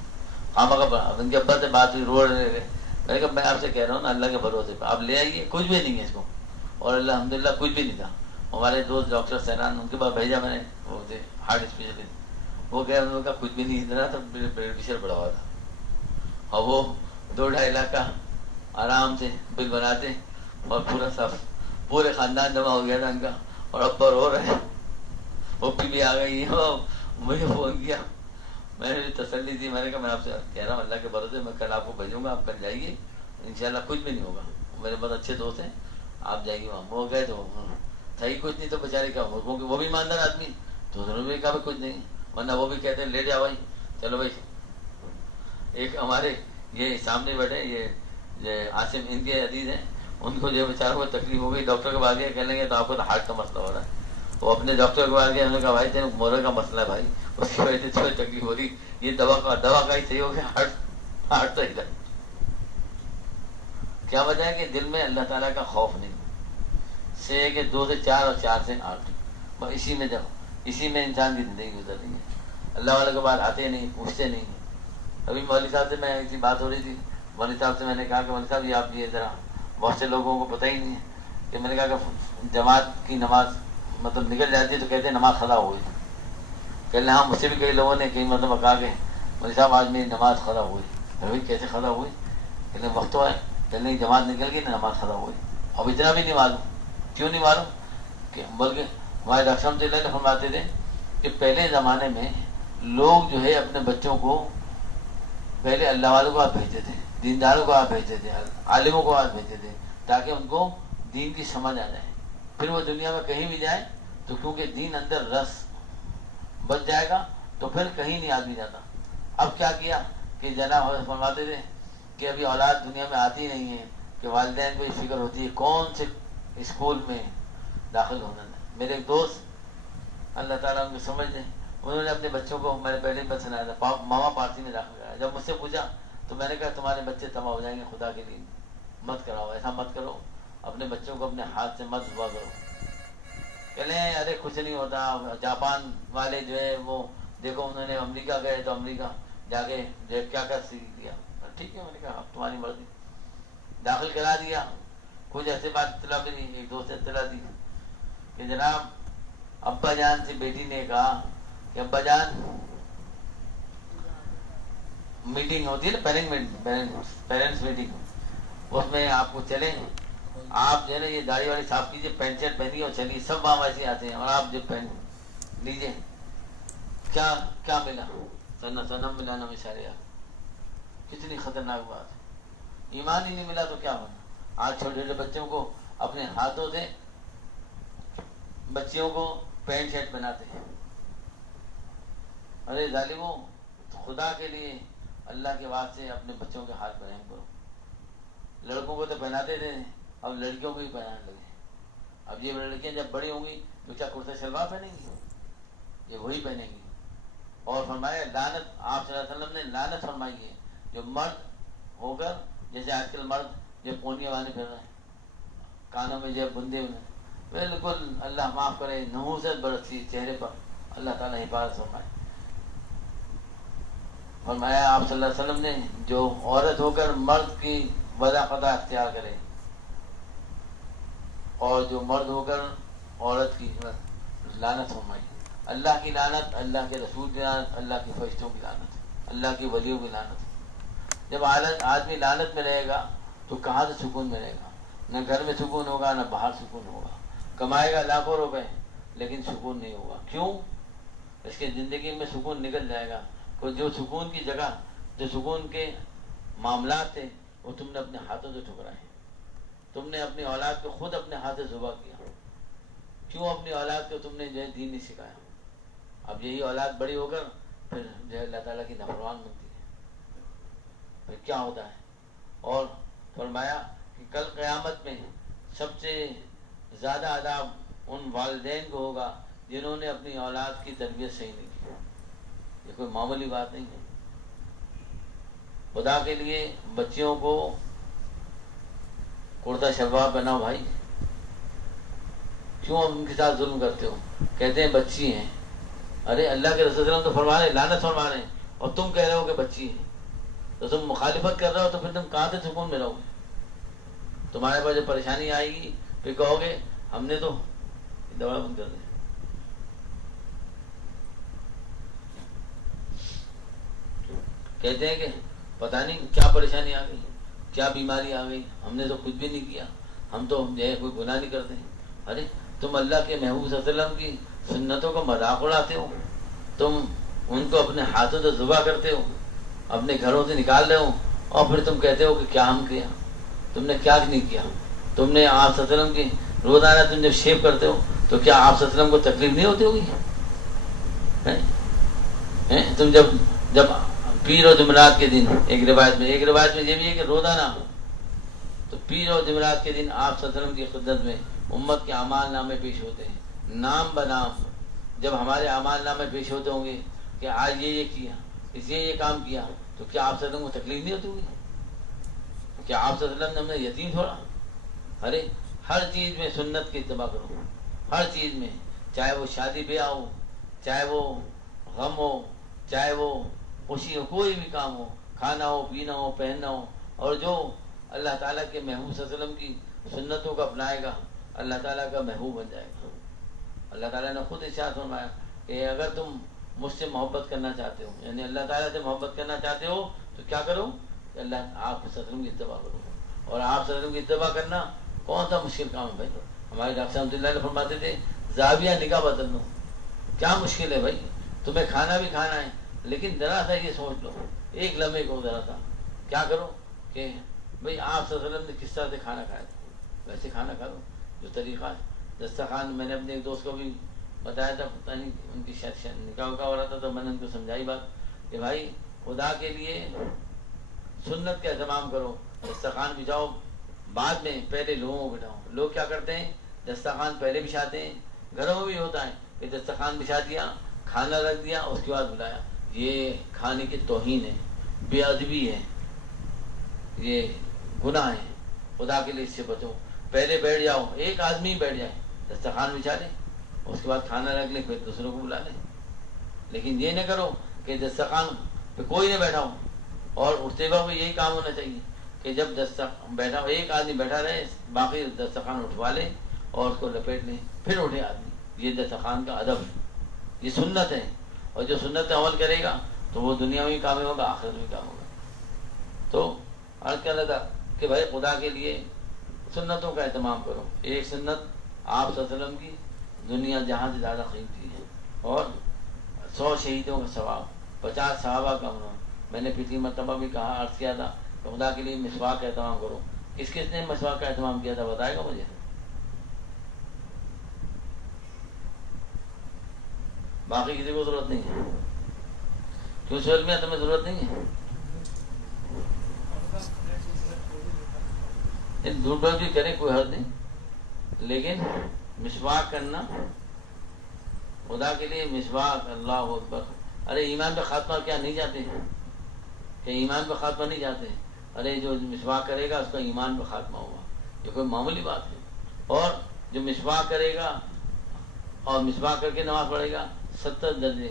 اب ان کے ابا سے بات ہوئی، رو رہے گئے، میں نے کہا میں آپ سے کہہ رہا ہوں نا اللہ کے بھروسے پہ آپ لے آئیے، کچھ بھی نہیں ہے اس کو۔ اور الحمدللہ کچھ بھی نہیں تھا۔ ہمارے دوست ڈاکٹر سیران ان کے پاس بھیجا میں نے، وہ تھے ہارٹ اسپیشلسٹ، وہ گئے، انہوں نے کہا کچھ بھی نہیں اتنا تھا، بلڈ پریشر بڑھا ہوا تھا۔ اور وہ 2-2.5 لاکھ کا آرام سے بل بناتے اور پورے خاندان جمع ہو گیا تھا ان کا، اور ابا رو رہے ہیں، وہ بھی آ گئی، مجھے فون کیا، میں نے بھی تسلی دی، میں نے کہا میں آپ سے کہہ رہا ہوں اللہ کے بھروسے میں کل آپ کو بھیجوں گا، آپ کل جائیے انشاءاللہ کچھ بھی نہیں ہوگا، میرے بہت اچھے دوست ہیں، آپ جائیے وہاں۔ وہ گئے تو تھا ہی کچھ نہیں، تو بیچارے کا وہ بھی ایماندار آدمی، تو انہوں نے بھی کہا کچھ نہیں، ورنہ وہ بھی کہتے ہیں لے جاؤ بھائی چلو بھائی۔ ایک ہمارے یہ سامنے بیٹھے یہ عاصم ان کے عزیز ہیں، ان کو جو بیچاروں کو تکلیف ہو گئی، ڈاکٹر کے پاس گئے، کہنے لگے تو آپ کو تو ہارٹ کا مسئلہ ہو رہا ہے۔ وہ اپنے ڈاکٹر کے پاس گئے، انہوں نے کہا بھائی تیرے مورے کا مسئلہ ہے بھائی، اس کی وجہ سے تھوڑی تکلیف ہو رہی، یہ دوا کا ہی صحیح ہو گیا، ہارٹ صحیح تھا۔ کیا وجہ ہے کہ دل میں اللہ تعالیٰ کا خوف نہیں سے کہ 2 سے 4 اور 4 سے 8، بس اسی میں انسان کی زندگی گزر رہی ہے۔ اللہ والے کے بعد آتے نہیں، پوچھتے نہیں۔ ابھی مولوی صاحب سے میں ایسی بات ہو رہی تھی، مولوی صاحب سے میں نے کہا کہ مولوی صاحب یہ آپ یہ ذرا بہت سے لوگوں کو پتہ ہی نہیں ہے کہ میں نے کہا کہ جماعت کی نماز مطلب نکل جاتی ہے تو کہتے ہیں نماز قضا ہو گئی۔ کہنے ہاں مجھ سے بھی کئی لوگوں نے کئی مطلب کہا کہ مولوی صاحب آج میری نماز قضا ہوئی۔ بھائی کیسے قضا ہوئی؟ کہنے وقت تو ہے، کہنے جماعت نکل گئی نا نماز قضا ہوئی۔ اب اتنا بھی نہیں معلوم، کیوں نہیں معلوم کہ بلکہ ہمارے ڈاکٹر صاحب اللہ نے فرماتے تھے کہ پہلے زمانے میں لوگ جو ہے اپنے بچوں کو پہلے اللہ والوں کو آپ بھیجتے تھے، دینداروں کو آپ بھیجتے تھے، عالموں کو آپ بھیجتے تھے تاکہ ان کو دین کی سمجھ آ جائے، پھر وہ دنیا میں کہیں بھی جائے تو کیونکہ دین اندر رس بچ جائے گا تو پھر کہیں نہیں آدمی جاتا۔ اب کیا کیا کہ جناب ہمیں فرماتے تھے کہ ابھی اولاد دنیا میں آتی نہیں ہے کہ والدین کو یہ فکر ہوتی ہے کون سے اسکول میں داخل ہونا ہے. میرے ایک دوست اللہ تعالیٰ ان کو سمجھ دیں، انہوں نے اپنے بچوں کو، میں نے پہلے بھی سنایا تھا، ماما پارسی میں داخل کرایا. جب مجھ سے پوچھا تو میں نے کہا تمہارے بچے تباہ ہو جائیں گے، خدا کے لیے مت کراؤ، ایسا مت کرو، اپنے بچوں کو اپنے ہاتھ سے مت دعا کرو. کہ لیں ارے کچھ نہیں ہوتا. جاپان والے جو ہے وہ دیکھو انہوں نے امریکہ گئے تو امریکہ جا کے کیا کیا سیکھ دیا. ٹھیک ہے، میں نے کہا اب تمہاری مرضی. داخل کرا دیا. کچھ ایسے بات اطلاع بھی نہیں، ایک دوست نے اطلاع دی کہ جناب ابا جان سے بیٹی نے کہا کہ ابا جان میٹنگ ہوتی ہے نا پیرنٹس میٹنگ، اس میں آپ کو چلیں، آپ جو ہے نا یہ داڑھی واڑی صاف کیجیے، پینٹ شرٹ پہنیے اور چلیے. سب وہاں ویسے آتے ہیں اور آپ جو پہن لیجیے. کیا ملا؟ سنم ملا نہ اشارے. کتنی خطرناک بات. ایمان ہی نہیں ملا تو کیا ہونا. آج چھوٹے چھوٹے بچوں کو اپنے ہاتھوں سے بچیوں کو پینٹ شرٹ بناتے ہیں. ارے ظالموں، خدا کے لیے اللہ کے واسطے اپنے بچوں کے ہاتھ پہ رحم کرو. لڑکوں کو تو پہناتے تھے، اب لڑکیوں کو بھی پہنانے لگے. اب یہ لڑکیاں جب بڑی ہوں گی تو کیا کرتا شلوار پہنیں گی؟ یہ وہی پہنیں گی. اور فرمایا لعنت، آپ صلی اللہ علیہ وسلم نے لعنت فرمائی ہے جو مرد ہو کر، جیسے آج کل مرد جو پونیاں باندھے پھر رہے ہیں، کانوں میں جو بندے ہوئے، بالکل اللہ معاف کرے، نحوست برستی چہرے پر. اللہ تعالیٰ حفاظت فرمائے. فرمایا آپ صلی اللہ علیہ وسلم نے جو عورت ہو کر مرد کی وضاحت اختیار کرے، اور جو مرد ہو کر عورت کی لعنت فرمائی. اللہ کی لعنت، اللہ کے رسول کی لعنت، اللہ کے فرشتوں کی لعنت، اللہ کی ولیوں کی لعنت. جب آدمی لعنت میں رہے گا تو کہاں سے سکون میں رہے گا؟ نہ گھر میں سکون ہوگا، نہ باہر سکون ہوگا. کمائے گا لاکھوں روپے لیکن سکون نہیں ہوگا. کیوں؟ اس کے زندگی میں سکون نکل جائے گا. جو سکون کی جگہ، جو سکون کے معاملات تھے وہ تم نے اپنے ہاتھوں سے ٹھکرائے. تم نے اپنی اولاد کو خود اپنے ہاتھ سے ذبح کیا. کیوں اپنی اولاد کو تم نے جو ہے دین نہیں سکھایا؟ اب یہی اولاد بڑی ہو کر پھر جو ہے اللہ تعالیٰ کی نافرمان بنتی ہے. پھر کیا ہوتا ہے؟ اور فرمایا کہ کل قیامت میں سب سے زیادہ عذاب ان والدین کو ہوگا جنہوں نے اپنی اولاد کی تربیت صحیح نہیں کی. یہ کوئی معمولی بات نہیں ہے. خدا کے لیے بچیوں کو کرتا شلوار پہناؤ بھائی. کیوں ان کے ساتھ ظلم کرتے ہو؟ کہتے ہیں بچی ہیں. ارے اللہ کے رسول صلی اللہ علیہ وسلم تو فرما رہے لعنت فرما رہے ہیں، اور تم کہہ رہے ہو کہ بچی ہے. تو تم مخالفت کر رہے ہو تو پھر تم کہاں سے سکون میں رہو گے؟ تمہارے پاس جو پریشانی آئے گی پھر کہو گے ہم نے تو دوا بند کر دیا. کہتے ہیں کہ پتہ نہیں کیا پریشانی آ گئی، کیا بیماری آ گئی، ہم نے تو کچھ بھی نہیں کیا، ہم تو جو ہے کوئی گناہ نہیں کرتے. ارے تم اللہ کے محبوب صلی اللہ علیہ وسلم کی سنتوں کا مذاق اڑاتے ہو، تم ان کو اپنے ہاتھوں سے ذبح کرتے ہو، اپنے گھروں سے نکال رہے ہو، اور پھر تم کہتے ہو کہ کیا ہم کیا. تم نے کیا نہیں کیا. تم نے آپ صلی اللہ علیہ وسلم کی روزانہ تم جب شیو کرتے ہو تو کیا آپ صلی اللہ علیہ وسلم کو تکلیف نہیں ہوتی ہوگی؟ تم جب پیر و جمعرات کے دن، ایک روایت میں یہ بھی ہے کہ روزانہ تو پیر و جمعرات کے دن آپ صلی اللہ علیہ وسلم کی خدمت میں امت کے اعمال نامے پیش ہوتے ہیں نام بنام. جب ہمارے اعمال نامے پیش ہوتے ہوں گے کہ آج یہ کیا، اس لیے یہ کام کیا، تو کیا آپ صلی اللہ علیہ وسلم کو تکلیف نہیں ہوتی ہوگی؟ کیا آپ صلی اللہ علیہ وسلم نے ہم نے یتیم چھوڑا؟ ارے ہر چیز میں سنت کی اتباع کرو، ہر چیز میں، چاہے وہ شادی بیاہ ہو، چاہے وہ غم ہو، چاہے وہ خوشی ہو، کوئی بھی کام ہو، کھانا ہو، پینا ہو، پہننا ہو. اور جو اللہ تعالیٰ کے محبوب صلی اللہ علیہ وسلم کی سنتوں کو اپنائے گا اللہ تعالیٰ کا محبوب بن جائے گا. اللہ تعالیٰ نے خود ارشاد فرمایا کہ اگر تم مجھ سے محبت کرنا چاہتے ہو، یعنی اللہ تعالیٰ سے محبت کرنا چاہتے ہو تو کیا کرو؟ اللہ آپ صلی اللہ علیہ وسلم کی اتباع کرو. اور آپ صلی اللہ علیہ وسلم کی اتباع کرنا کون سا مشکل کام ہے بھائی؟ ہمارے ڈاکٹر صاحب اللہ علیہ فرماتے تھے زاویہ نگاہ بدل لو. کیا مشکل ہے بھائی؟ تمہیں کھانا بھی کھانا ہے لیکن ذرا سا یہ سوچ لو، ایک لمحے کو ذرا سا کیا کرو کہ بھئی آپ صلی اللہ علیہ وسلم نے کس طرح سے کھانا کھایا تھا، ویسے کھانا کھا لو. جو طریقہ ہے دسترخوان، میں نے اپنے ایک دوست کو بھی بتایا تھا، پتہ نہیں ان کی شاید نکاح کا ہو رہا تھا تو میں نے ان کو سمجھائی بات کہ بھائی خدا کے لیے سنت کا اہتمام کرو، دسترخوان بچھاؤ بعد میں، پہلے لوگوں کو بٹھاؤ۔ لوگ کیا کرتے ہیں، دسترخوان پہلے بچھاتے ہیں، گھروں میں بھی ہوتا ہے کہ دسترخوان بچھا دیا، کھانا رکھ دیا، اس کے بعد بلایا۔ یہ کھانے کی توہین ہے، بے ادبی ہے، یہ گناہ ہے۔ خدا کے لیے اس سے بچو۔ پہلے بیٹھ جاؤ، ایک آدمی بیٹھ جائے، دسترخوان بچھا لے، اس کے بعد کھانا رکھ لے، پھر دوسروں کو بلا لے۔ لیکن یہ نہ کرو کہ دسترخوان پہ کوئی نہ بیٹھا ہو، اور اٹھتے وقت بھی یہی کام ہونا چاہیے کہ جب بیٹھا ہو، ایک آدمی بیٹھا رہے، باقی دسترخوان اٹھوا لے اور اس کو لپیٹ لیں، پھر اٹھے آدمی۔ یہ دسترخوان کا ادب ہے، یہ سنت ہے، اور جو سنت پہ عمل کرے گا تو وہ دنیا میں بھی کام ہوگا، آخرت میں بھی کام ہوگا۔ تو عرض کر رہا تھا کہ بھائی خدا کے لیے سنتوں کا اہتمام کرو۔ ایک سنت آپ صلی اللہ علیہ وسلم کی دنیا جہاں سے زیادہ قیمتی ہے، اور 100 شہیدوں کا ثواب، 50 صحابہ کا عمر۔ میں نے پچھلی مرتبہ بھی کہا، عرض کیا تھا کہ خدا کے لیے مسواک کا اہتمام کرو۔ کس کس نے مسواک کا اہتمام کیا تھا بتائے گا مجھے؟ باقی کسی کو ضرورت نہیں ہے؟ کیوں سہیل میں تمہیں ضرورت نہیں ہے؟ دور بھی کریں، کوئی حرج نہیں، لیکن مسواک کرنا خدا کے لیے، مسواک، اللہ اکبر۔ ارے ایمان پہ خاتمہ کیا نہیں جاتے ہیں کہ ایمان پہ خاتمہ نہیں جاتے؟ ارے جو مسواک کرے گا اس کا ایمان پہ خاتمہ ہوگا، یہ کوئی معمولی بات ہے۔ اور جو مسواک کرے گا اور مسواک کر کے نماز پڑھے گا، 70 درجے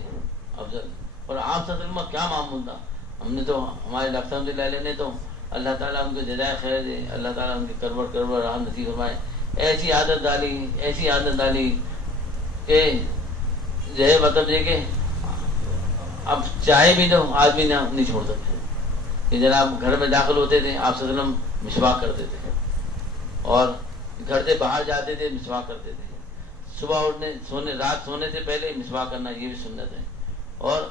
افضل۔ اور آپ صلی اللہ علیہ وسلم کیا معمول تھا؟ ہم نے تو، ہمارے ڈاکٹر صاحب علیہ نے تو، اللہ تعالیٰ ان کو جزائے خیر دے، اللہ تعالیٰ ان کے کروڑ رحم نصیب فرمائے، ایسی عادت ڈالی کہ جو ہے مطلب یہ کہ اب چائے بھی تو آدمی نہیں چھوڑ سکتے کہ جناب گھر میں داخل ہوتے تھے، آپ صلی اللہ علیہ وسلم مسواک کرتے تھے، اور گھر سے باہر جاتے تھے، مسواک کرتے تھے۔ صبح اٹھنے، رات سونے سے پہلے مسواک کرنا، یہ بھی سنت ہے، اور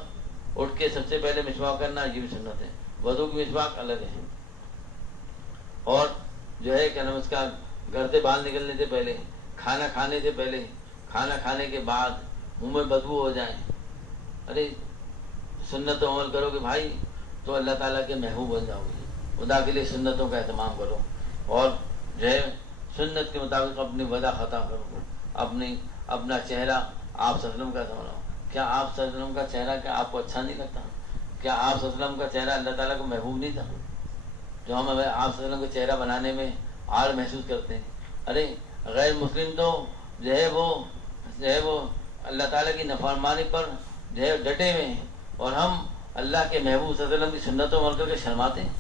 اٹھ کے سب سے پہلے مسواک کرنا، یہ بھی سنت ہے۔ وضو کی مسواک الگ ہے، اور جو ہے کیا نام اس کا، گھر سے باہر نکلنے سے پہلے، کھانا کھانے سے پہلے، کھانا کھانے کے بعد، منہ میں بدبو ہو جائے، ارے سنتوں عمل کرو کہ بھائی تو اللہ تعالیٰ کے محبوب بن جاؤ گے۔ خدا کے لیے سنتوں کا اہتمام کرو، اور جو ہے سنت کے مطابق اپنی وضع خطا کرو، اپنا چہرہ آپ صلی اللہ علیہ وسلم کا سناؤ۔ کیا آپ صلی اللہ علیہ وسلم کا چہرہ کیا آپ کو اچھا نہیں لگتا؟ کیا آپ صلی اللہ علیہ وسلم کا چہرہ اللہ تعالیٰ کو محبوب نہیں تھا؟ جو ہم آپ صلی اللہ علیہ وسلم کا چہرہ بنانے میں آڑ محسوس کرتے ہیں۔ ارے غیر مسلم تو جو ہے وہ اللہ تعالیٰ کی نافرمانی پر جو ہے ڈٹے ہوئے ہیں، اور ہم اللہ کے محبوب صلی اللہ علیہ وسلم کی سنتوں عمل کر کے شرماتے ہیں۔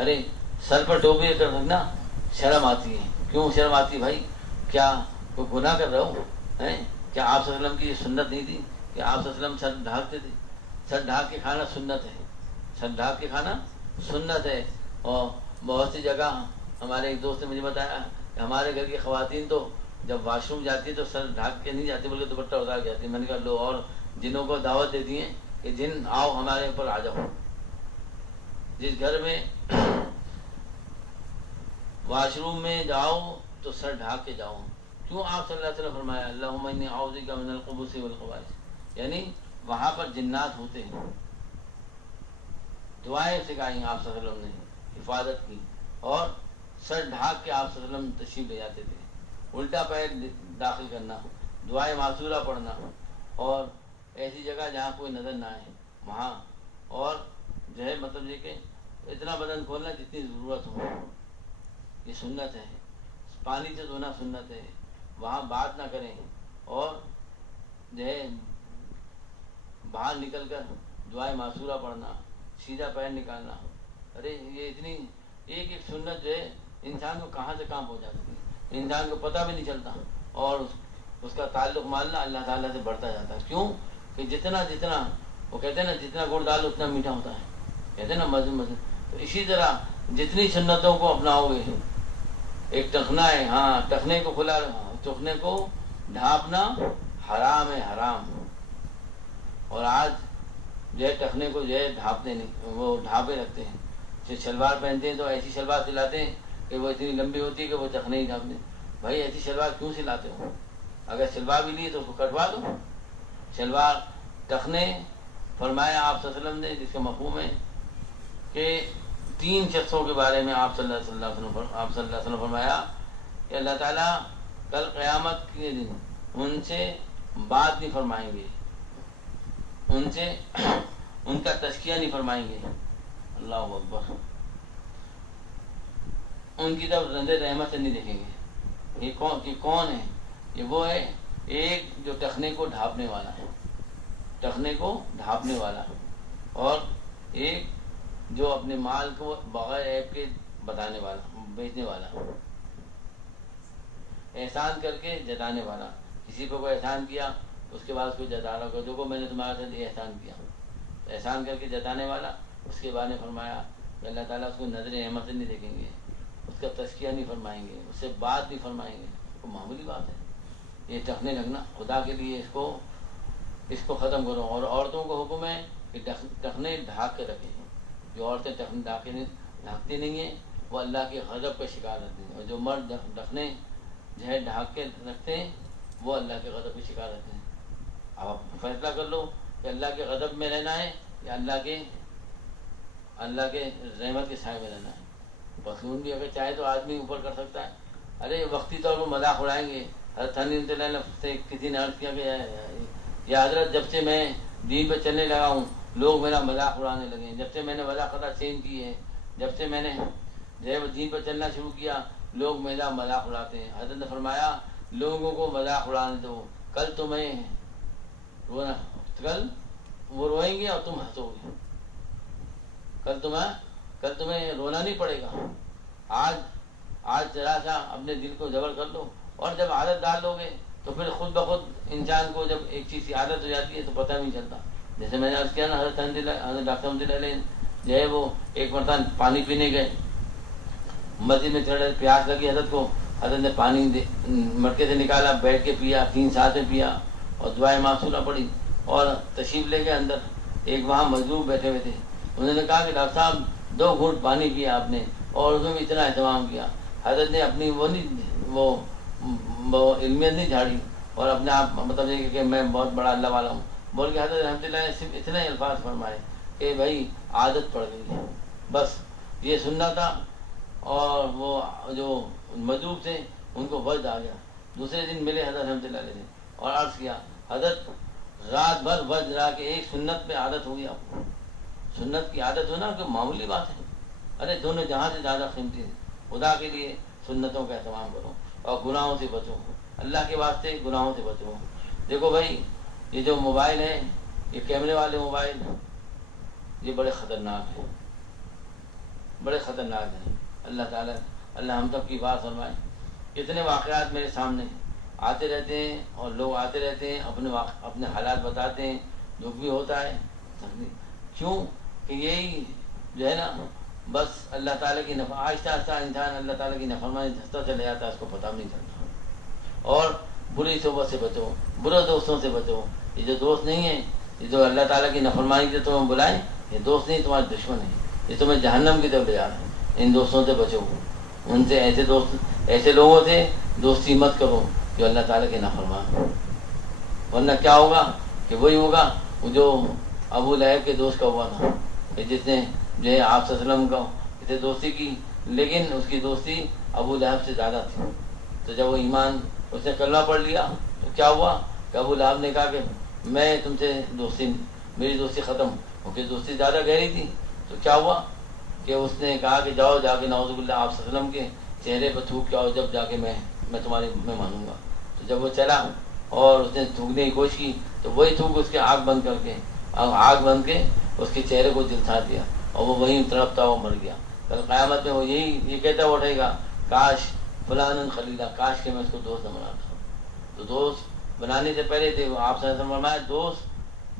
ارے سر پر ٹوپی کر رکھنا شرم آتی ہے۔ کیوں شرم آتی ہے بھائی؟ کیا کوئی گناہ کر رہا ہو؟ کیا آپ صلی اللہ علیہ وسلم کی یہ سنت نہیں تھی کہ آپ صلی اللہ علیہ وسلم سر ڈھانکتے تھے؟ سر ڈھانک کے کھانا سنت ہے، سر ڈھانک کے کھانا سنت ہے۔ اور بہت سی جگہ ہمارے ایک دوست نے مجھے بتایا کہ ہمارے گھر کی خواتین تو جب واش روم جاتی ہے تو سر ڈھانک کے نہیں جاتی، بلکہ دوپٹہ اتار کے جاتی ہے۔ میں نے کہا لو، اور جنوں کو دعوت دے دی ہیں کہ جن آؤ ہمارے اوپر آ جاؤ۔ جس گھر میں واش روم میں جاؤ تو سر ڈھانک کے جاؤ۔ کیوں آپ صلی اللہ علیہ وسلم فرمایا اللہم انی اعوذ بک من الخبث والخبائث، یعنی وہاں پر جنات ہوتے ہیں۔ دعائیں سکھائیں آپ صلی اللہ علیہ وسلم نے، حفاظت کی، اور سر ڈھانک کے آپ صلی اللہ علیہ وسلم تشریف لے جاتے تھے۔ الٹا پیر داخل کرنا، دعائیں معصورہ پڑھنا، اور ایسی جگہ جہاں کوئی نظر نہ آئے وہاں، اور جو ہے مطلب یہ کہ اتنا بدن کھولنا جتنی ضرورت ہو، یہ سنت ہے۔ پانی سے دھونا سنت ہے، وہاں بات نہ کریں، اور جو ہے باہر نکل کر دعائیں معصورہ پڑھنا، سیدھا پیر نکالنا۔ ارے یہ اتنی ایک سنت جو ہے انسان کو کہاں سے کہاں پہنچا سکتی ہے، انسان کو پتہ بھی نہیں چلتا، اور اس کا تعلق ماننا اللہ تعالیٰ سے بڑھتا جاتا ہے۔ کیوں کہ جتنا وہ کہتے ہیں نا، جتنا گڑ ڈالو اتنا میٹھا ہوتا ہے، کہتے ہیں نا مزے۔ تو اسی طرح جتنی سنتوں کو اپناؤ گے، ایک ٹخنا ہے، ہاں ٹخنے کو کھلا، ٹخنے کو ڈھانپنا حرام ہے، حرام۔ اور آج جو ہے ٹخنے کو جو ہے ڈھانپتے نہیں، وہ ڈھانپے رکھتے ہیں۔ جو شلوار پہنتے ہیں تو ایسی شلوار سلاتے ہیں کہ وہ اتنی لمبی ہوتی ہے کہ وہ ٹخنے ہی ڈھانپتے ہیں۔ بھائی ایسی شلوار کیوں سلاتے ہو؟ اگر شلوار بھی لی تو اس کو کٹوا دو۔ شلوار ٹخنے فرمایا آپ صلی اللہ علیہ وسلم نے، جس کا مفہوم ہے کہ 3 شخصوں کے بارے میں آپ صلی اللہ علیہ وسلم فرمایا کہ اللہ تعالیٰ کل قیامت کے دن ان سے بات نہیں فرمائیں گے، ان سے ان کا تزکیہ نہیں فرمائیں گے، اللہ اکبر، ان کی طرف نظر رحمت سے نہیں دیکھیں گے۔ یہ کون ہے؟ یہ وہ ہے ایک جو ٹخنے کو ڈھانپنے والا ہے، ٹخنے کو ڈھانپنے والا، اور ایک جو اپنے مال کو بغیر عیب کے بتانے والا، بیچنے والا، احسان کر کے جتانے والا۔ کسی پہ کوئی احسان کیا اس کے بعد اس کو جتا رہا ہوگا، دیکھو میں نے تمہارے ساتھ یہ احسان کیا، احسان کر کے جتانے والا، اس کے بعد نے فرمایا کہ اللہ تعالیٰ اس کو نظر احمد سے نہیں دیکھیں گے، اس کا تزکیہ نہیں فرمائیں گے، اس سے بات نہیں فرمائیں گے۔ تو معمولی بات ہے یہ ٹخنے رکھنا، خدا کے لیے اس کو ختم کرو۔ اور عورتوں کو حکم ہے کہ ٹخنے ڈھانک کے رکھیں، جو عورتیں ٹخنے ڈھانکتی نہیں ہیں وہ اللہ کے غضب کا شکار رہتی ہیں، اور جو مرد ٹخنے جو ہے ڈھانک کے رکھتے ہیں وہ اللہ کے غضب کے شکار رہتے ہیں۔ اب آپ فیصلہ کر لو کہ اللہ کے غضب میں رہنا ہے یا اللہ کے رحمت کے سائے میں رہنا ہے۔ پتلون بھی اگر چاہے تو آدمی اوپر کر سکتا ہے، ارے وقتی طور پر مذاق اڑائیں گے۔ حضرت علی رضی اللہ عنہ سے کسی نے عرض کیا کہ یا حضرت جب سے میں دین پہ چلنے لگا ہوں لوگ میرا مذاق اڑانے لگے ہیں، جب سے میں نے وضاحت چینج کی ہے، جب سے میں نے جو ہے دین پہ چلنا شروع کیا لوگ میرا مذاق اڑاتے ہیں۔ حضرت نے فرمایا لوگوں کو مذاق اڑانے دو، کل وہ روئیں گے اور تم ہنسو گے، کل تمہیں رونا نہیں پڑے گا۔ آج ذرا سا اپنے دل کو جبر کر لو، اور جب عادت ڈال لو گے تو پھر خود بخود انسان کو جب ایک چیز کی عادت ہو جاتی ہے تو پتہ نہیں چلتا۔ جیسے میں نے عرض کیا نا، حضرت ڈاکٹر احمد اللہ علیہ جو ہے وہ ایک مرتبہ پانی پینے گئے، مسجد میں چڑھ پیاس لگی حضرت کو، حضرت نے پانی مٹکے سے نکالا، بیٹھ کے پیا، 3 ساتھ پیا اور دعائیں معصولہ پڑی، اور تشریف لے کے اندر ایک وہاں مجذوب بیٹھے ہوئے تھے، انہوں نے کہا کہ ڈاکٹر صاحب 2 گھونٹ پانی پیا آپ نے اور اس میں بھی اتنا اہتمام کیا۔ حضرت نے اپنی وہ علمیت نہیں جھاڑی اور اپنے آپ مطلب یہ کہ میں بہت بڑا اللہ والا ہوں بول کے حضرت رحمۃ اللہ نے صرف اتنے الفاظ فرمائے کہ بھائی عادت پڑ گئی ہے، بس یہ سننا تھا۔ اور وہ جو مجذوب تھے ان کو وجد آ گیا، دوسرے دن ملے حضرت رحمۃ اللہ علیہ سے اور عرض کیا حضرت رات بھر وجد رہا کہ ایک سنت پہ عادت ہوگی آپ کو، سنت کی عادت ہونا کہ معمولی بات ہے، ارے دونوں جہاں سے زیادہ قیمتی ہے۔ خدا کے لیے سنتوں کا اہتمام کرو اور گناہوں سے بچو، اللہ کے واسطے گناہوں سے بچو۔ دیکھو بھائی یہ جو موبائل ہے، یہ کیمرے والے موبائل یہ بڑے خطرناک ہیں، بڑے خطرناک ہیں۔ اللہ ہم سب کی بات فرمائے۔ کتنے واقعات میرے سامنے آتے رہتے ہیں اور لوگ آتے رہتے ہیں، اپنے حالات بتاتے ہیں، دکھ بھی ہوتا ہے، کیوں کہ یہی جو ہے نا بس اللہ تعالیٰ کی آہستہ آہستہ انسان اللہ تعالیٰ کی نافرمانی دھستا چلے جاتا ہے، اس کو پتہ بھی نہیں چلتا۔ اور بری صحبت سے بچو، برے دوستوں سے بچو۔ یہ جو دوست نہیں ہیں، یہ جو اللہ تعالیٰ کی نافرمانی سے تمہیں بلائیں، یہ دوست نہیں تمہارے دشمن ہیں، یہ تمہیں جہنم کی طرف لے جا رہے ہیں۔ ان دوستوں سے بچو، ان سے ایسے لوگوں سے دوستی مت کرو جو اللہ تعالیٰ کے نافرمان ہو، ورنہ کیا ہوگا کہ وہی ہوگا جو ابو لہب کے دوست کا ہوا تھا کہ جس نے جو ہے آپ صلی اللہ علیہ وسلم کا اسے دوستی کی، لیکن اس کی دوستی ابو لہب سے زیادہ تھی۔ تو جب وہ ایمان اس نے کلمہ پڑھ لیا تو کیا ہوا کہ ابو لہب نے کہا کہ میں تم سے میری دوستی ختم، کیونکہ دوستی زیادہ گہری تھی۔ تو کیا ہوا کہ اس نے کہا کہ جاؤ جا کے نعوذ باللہ آپ صلی اللہ علیہ وسلم کے چہرے پر تھوک کے آؤ، جب جا کے میں مانوں گا۔ تو جب وہ چلا اور اس نے تھوکنے کی کوشش کی تو وہی تھوک اس کے آگ بند کے اس کے چہرے کو جلسا دیا اور وہ وہیں تڑپتا ہوا مر گیا۔ کل قیامت میں وہ یہ کہتا ہوا اٹھے گا کاش فلانا خلیلہ، کاش کہ میں اس کو دوست نہ بناتا۔ تو دوست بنانے سے پہلے آپ صلی اللہ علیہ وسلم فرمایا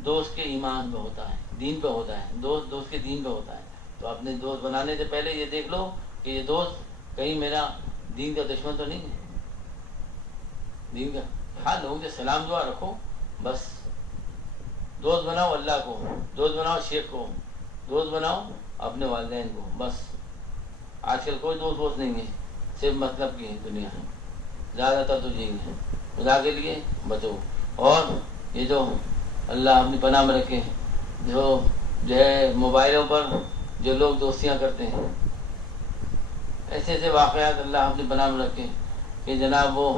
دوست کے ایمان پہ ہوتا ہے، دین پہ ہوتا ہے، دوست کے دین پہ ہوتا ہے۔ تو اپنے دوست بنانے سے پہلے یہ دیکھ لو کہ یہ دوست کہیں میرا دین کا دشمن تو نہیں ہے، دین کا۔ ہاں لوگوں سے سلام دعا رکھو، بس دوست بناؤ اللہ کو، دوست بناؤ شیخ کو، دوست بناؤ اپنے والدین کو، بس۔ آج کل کوئی دوست نہیں ہے، صرف مطلب کی دنیا ہے، زیادہ تر تو یہی ہے۔ خدا کے لیے بچو، اور یہ جو اللہ اپنی پناہ میں رکھے جو ہے موبائلوں پر جو لوگ دوستیاں کرتے ہیں، ایسے ایسے واقعات اللہ ہم نے بنا رکھے کہ جناب وہ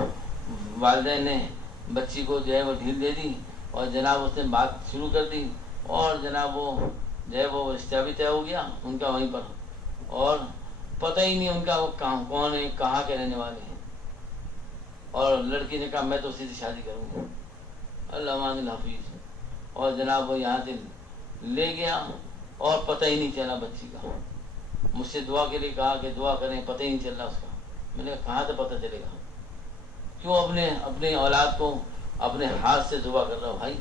والدین نے بچی کو جو ہے وہ ڈھیل دے دی اور جناب اس نے بات شروع کر دی اور جناب وہ جو ہے وہ رشتہ بھی طے ہو گیا ان کا وہیں پر، اور پتہ ہی نہیں ان کا وہ کون ہے، کہاں کے رہنے والے ہیں، اور لڑکی نے کہا میں تو اسی سے شادی کروں گی، اللہ مان الحفیظ، اور جناب وہ یہاں سے لے گیا اور پتہ ہی نہیں چلا بچی کا۔ مجھ سے دعا کے لیے کہا کہ دعا کریں، پتہ ہی نہیں چل رہا اس کا۔ میں نے کہا کہاں سے پتہ چلے گا؟ کیوں اپنے اولاد کو اپنے ہاتھ سے ذبح کر رہا ہو بھائی؟